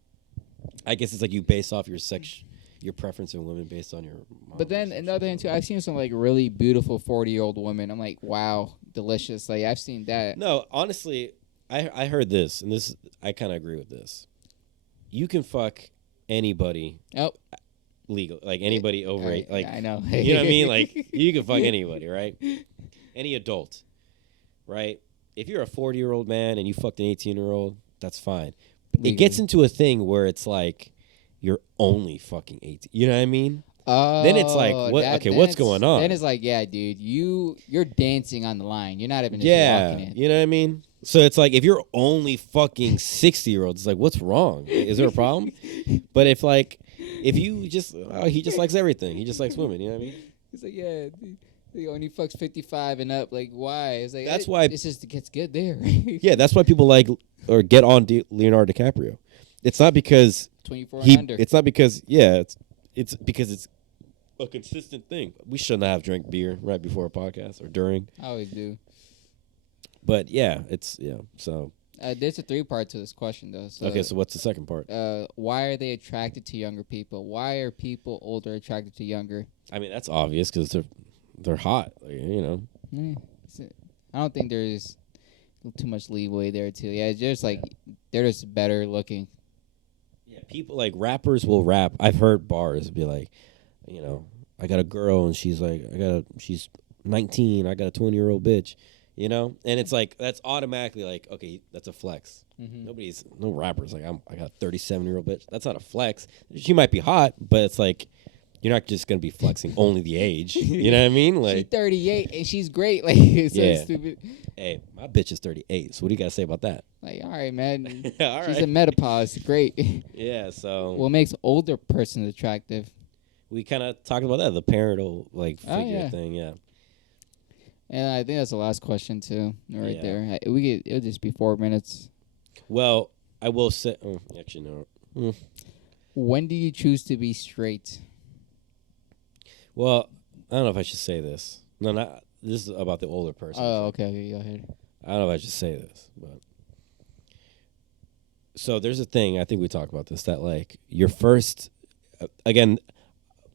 I guess it's you base off your preference in women based on your. But then another thing too, I've seen some really beautiful 40-year-old women. I'm like, wow, delicious. I've seen that. No, honestly, I heard this, and this I kind of agree with this. You can fuck anybody. Oh. Legal, anybody over eight. I know. You know what I mean? You can fuck anybody, right? Any adult, right? If you're a 40-year-old man and you fucked an 18-year-old, that's fine. But it gets into a thing where it's you're only fucking 18. You know what I mean? Then it's what? What's going on? Then it's yeah, dude, you're dancing on the line. You're not even just walking it. You know what I mean? So it's if you're only fucking 60-year-olds, it's what's wrong? Is there a problem? But if you just he just likes everything. He just likes women. You know what I mean? He's yeah. He only fucks 55 and up. Why? It's that's why it just gets good there. Yeah, that's why people like or get on Leonardo DiCaprio. It's not because 24 and under. it's not because it's because it's a consistent thing. We should not have drank beer right before a podcast or during. I always do. But yeah, so There's a 3-part to this question though. So, okay, so what's the second part? why are they attracted to younger people? Why are people older attracted to younger? I mean, that's obvious because they're hot, like, you know. I don't think there's too much leeway there too. Yeah, it's just like they're just better looking. Yeah, people like rappers will rap. I've heard bars be like, you know, I got a girl and she's 19. I got a 20-year-old bitch, you know, and it's like that's automatically like, okay, that's a flex. Mm-hmm. No rappers like I got a 37-year-old bitch. That's not a flex. She might be hot, but it's like you're not just gonna be flexing only the age. You know what I mean? She's Like 38 and she's great. Like it's so Yeah. stupid. hey, my bitch is 38. So what do you gotta say about that? Like all right, man. All She's right. in menopause. Great. Yeah. So What makes older persons attractive? we kind of talked about that, the parental like Oh, figure yeah. thing. Yeah. And I think that's the last question too, right Yeah. there. It'll just be 4 minutes. Well, I will say. Actually, no. When do you choose to be straight? Well, I don't know if I should say this. No, not this is about the older person. Oh, okay, go ahead. I don't know if I should say this, but so there's a thing. I think we talked about this that like your first. Again,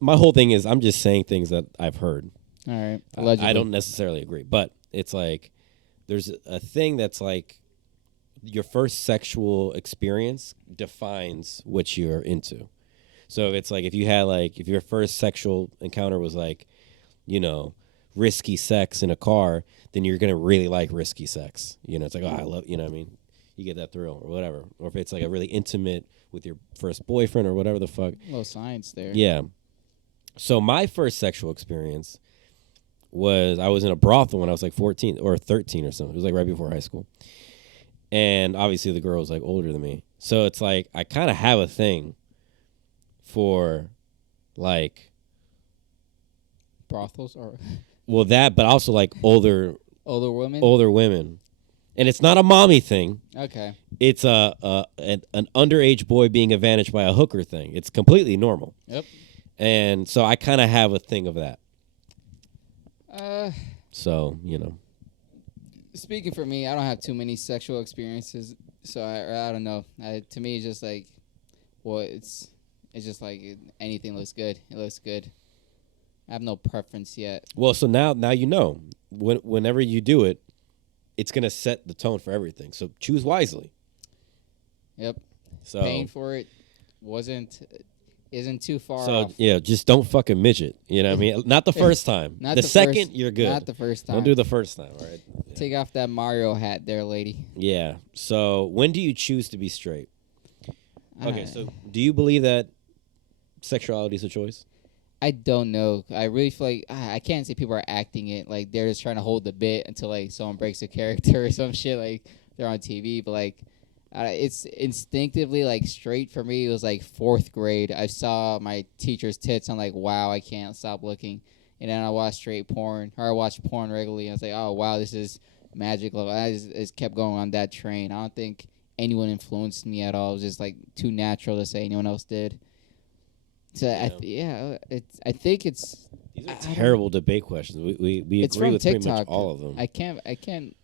my whole thing is I'm just saying things that I've heard. All right. Allegedly. I don't necessarily agree, but it's like there's a thing that's like your first sexual experience defines what you're into. So it's like if your first sexual encounter was like, you know, risky sex in a car, then you're gonna really like risky sex. You know, it's like, oh, I love, you know what I mean? You get that thrill or whatever. Or if it's like a really intimate with your first boyfriend or whatever the fuck. A little science there. Yeah. So my first sexual experience was I was in a brothel when I was like 14 or 13 or something. It was like right before high school. And obviously the girl was like older than me. So it's like I kind of have a thing for like Brothels or well that but also like older women. And it's not a mommy thing. Okay. It's an underage boy being advantaged by a hooker thing. It's completely normal. Yep. And so I kind of have a thing of that. Uh, So, you know. speaking for me, I don't have too many sexual experiences, so I don't know. To me, it's just like, well, it's just like anything looks good. It looks good. I have no preference yet. Well, so now you know. Whenever you do it, it's going to set the tone for everything. So choose wisely. Yep. So Paying for it isn't too far off. yeah, just don't fuck a midget. You know what I mean? Not the first time. Not the the second, first- you're good. Not the first time. Don't do the first time, all right? Yeah. Take off that Mario hat there, lady. Yeah. So when do you choose to be straight? Okay, Uh, so do you believe that sexuality is a choice? I don't know. I really feel like I can't say people are acting it like they're just trying to hold the bit until like someone breaks a character or some shit like they're on TV. But like, it's instinctively like straight for me. It was like 4th grade. I saw my teacher's tits. I'm like, wow, I can't stop looking. And then I watched straight porn, or I watched porn regularly. And I was like, oh wow, this is magical. I just kept going on that train. I don't think anyone influenced me at all. It was just like too natural to say anyone else did. So Yeah. I think it's These are terrible debate questions. We it's agree from with pretty TikTok. much all of them. I can't.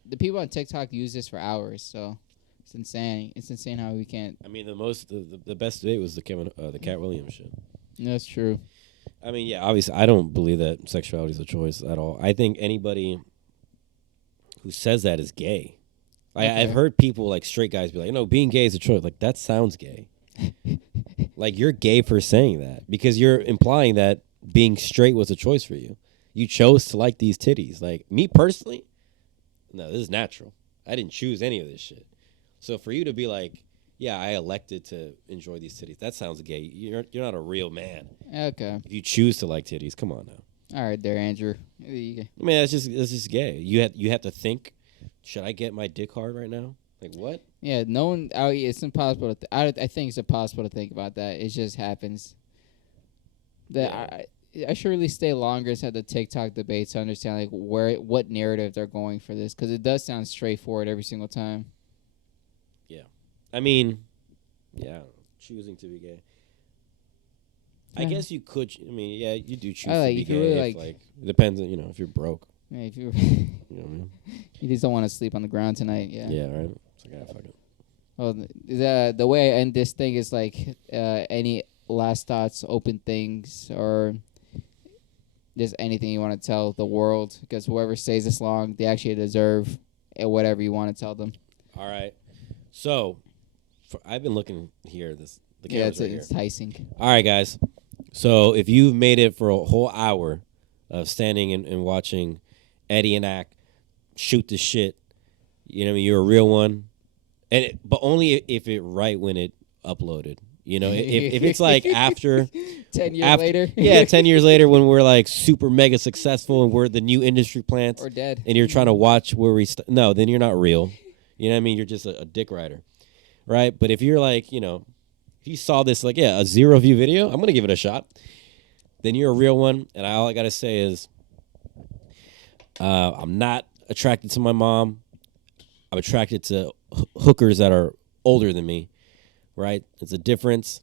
The people on TikTok use this for hours, so it's insane. It's insane how we can't. I mean, the best debate was the Cat Williams shit. That's true. I mean, yeah, obviously, I don't believe that sexuality is a choice at all. I think anybody who says that is gay. Okay. I've heard people, like straight guys, be like, no, being gay is a choice. Like, that sounds gay. Like, you're gay for saying that because you're implying that being straight was a choice for you. You chose to like these titties. Like, me personally, no, this is natural. I didn't choose any of this shit. So for you to be like, yeah, I elected to enjoy these titties, that sounds gay. You're not a real man. Okay. If you choose to like titties, come on now. All right, there, Andrew. I mean, that's just gay. You have to think, should I get my dick hard right now? Like what? Yeah, no one. It's impossible. I think it's impossible to think about that. It just happens. I should really stay longer to have the TikTok debates to understand like what narrative they're going for this because it does sound straightforward every single time. I mean, yeah, choosing to be gay. I Yeah. guess you could. I mean, yeah, you do choose I like- to be if you gay. really If, like- it depends on if you're broke. Yeah, if you You know what I mean? you just don't want to sleep on the ground tonight, yeah. Yeah, right. It's like, fuck it. Well, the way I end this thing is like any last thoughts, open things, or just anything you want to tell the world, because whoever stays this long, they actually deserve whatever you want to tell them. All right. So, I've been looking here. The Yeah, camera's it's right here. enticing. All right, guys. So if you've made it for a whole hour of standing and watching Eddie and Ack shoot the shit, you know what I mean, you're a real one. But only if it right when it uploaded. You know, if it's like after 10 years later. yeah, 10 years later when we're like super mega successful and we're the new industry plants, Or dead. and you're trying to watch where we no, then you're not real. You know what I mean? You're just a dick rider, right? But if you're like, if you saw this like a 0 view video, I'm gonna give it a shot. Then you're a real one, and all I gotta say is, I'm not attracted to my mom. I'm attracted to hookers that are older than me, right? It's a difference.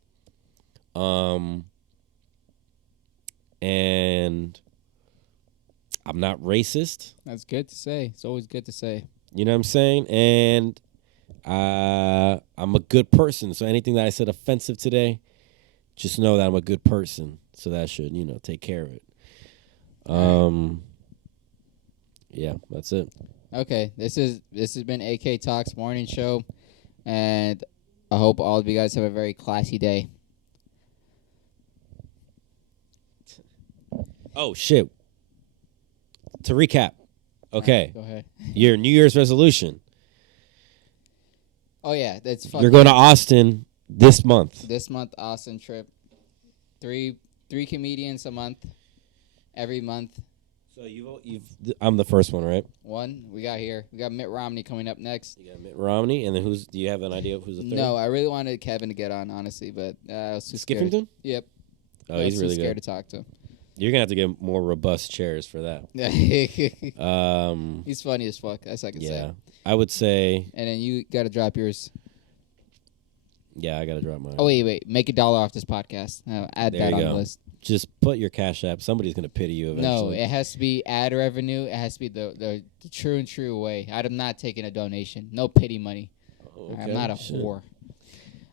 And I'm not racist. That's good to say. It's always good to say. You know what I'm saying? And I'm a good person. So anything that I said offensive today, just know that I'm a good person. So that should, take care of it. Yeah, that's it. Okay, this has been AK Talks Morning Show, and I hope all of you guys have a very classy day. Oh, shit. To recap. Okay. Go ahead. Your New Year's resolution. Oh yeah, that's fucking You're going to Austin this month. this month. Austin trip. Three comedians a month. Every month. So I'm the first one, right? One we got here. We got Mitt Romney coming up next. You got Mitt Romney, and then do you have an idea of who's the third? No, I really wanted Kevin to get on, honestly, but I was too scared. Skiffington? Yep. Oh, I he's was really too scared good. to talk to him. You're going to have to get more robust chairs for that. He's funny as fuck. That's all I can say. Yeah. I would say, And then you got to drop yours. yeah, I got to drop mine. Oh wait, make $1 off this podcast. Add There that you on go. the list. Just put your Cash App. Somebody's going to pity you No, eventually. it has to be ad revenue. It has to be the true way. I'm not taking a donation. No pity money. Okay, I'm not a shit. whore.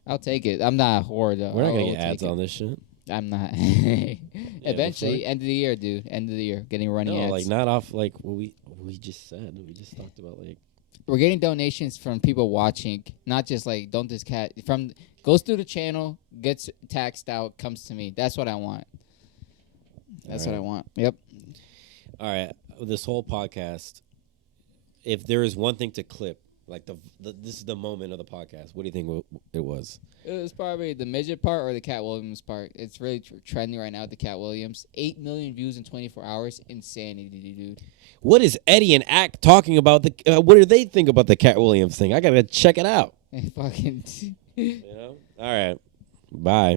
I'll take it. I'm not a whore though. We're not going to I'll get take ads it. on this shit. I'm not. the Eventually, fuck? end of the year, dude. End of the year, getting running No, ads. like not off like what we just said. We just talked about like. We're getting donations from people watching, not just like don't this cat from goes through the channel, gets taxed out, comes to me. That's what I want. That's what I want. Yep. All right, this whole podcast. If there is one thing to clip, like this is the moment of the podcast. What do you think it was? It was probably the midget part or the Cat Williams part. It's really trending right now. The Cat Williams, 8 million views in 24 hours. Insanity, dude. What is Eddie and Ack talking about? What do they think about the Cat Williams thing? I gotta check it out. Fucking. You know. All right. Bye.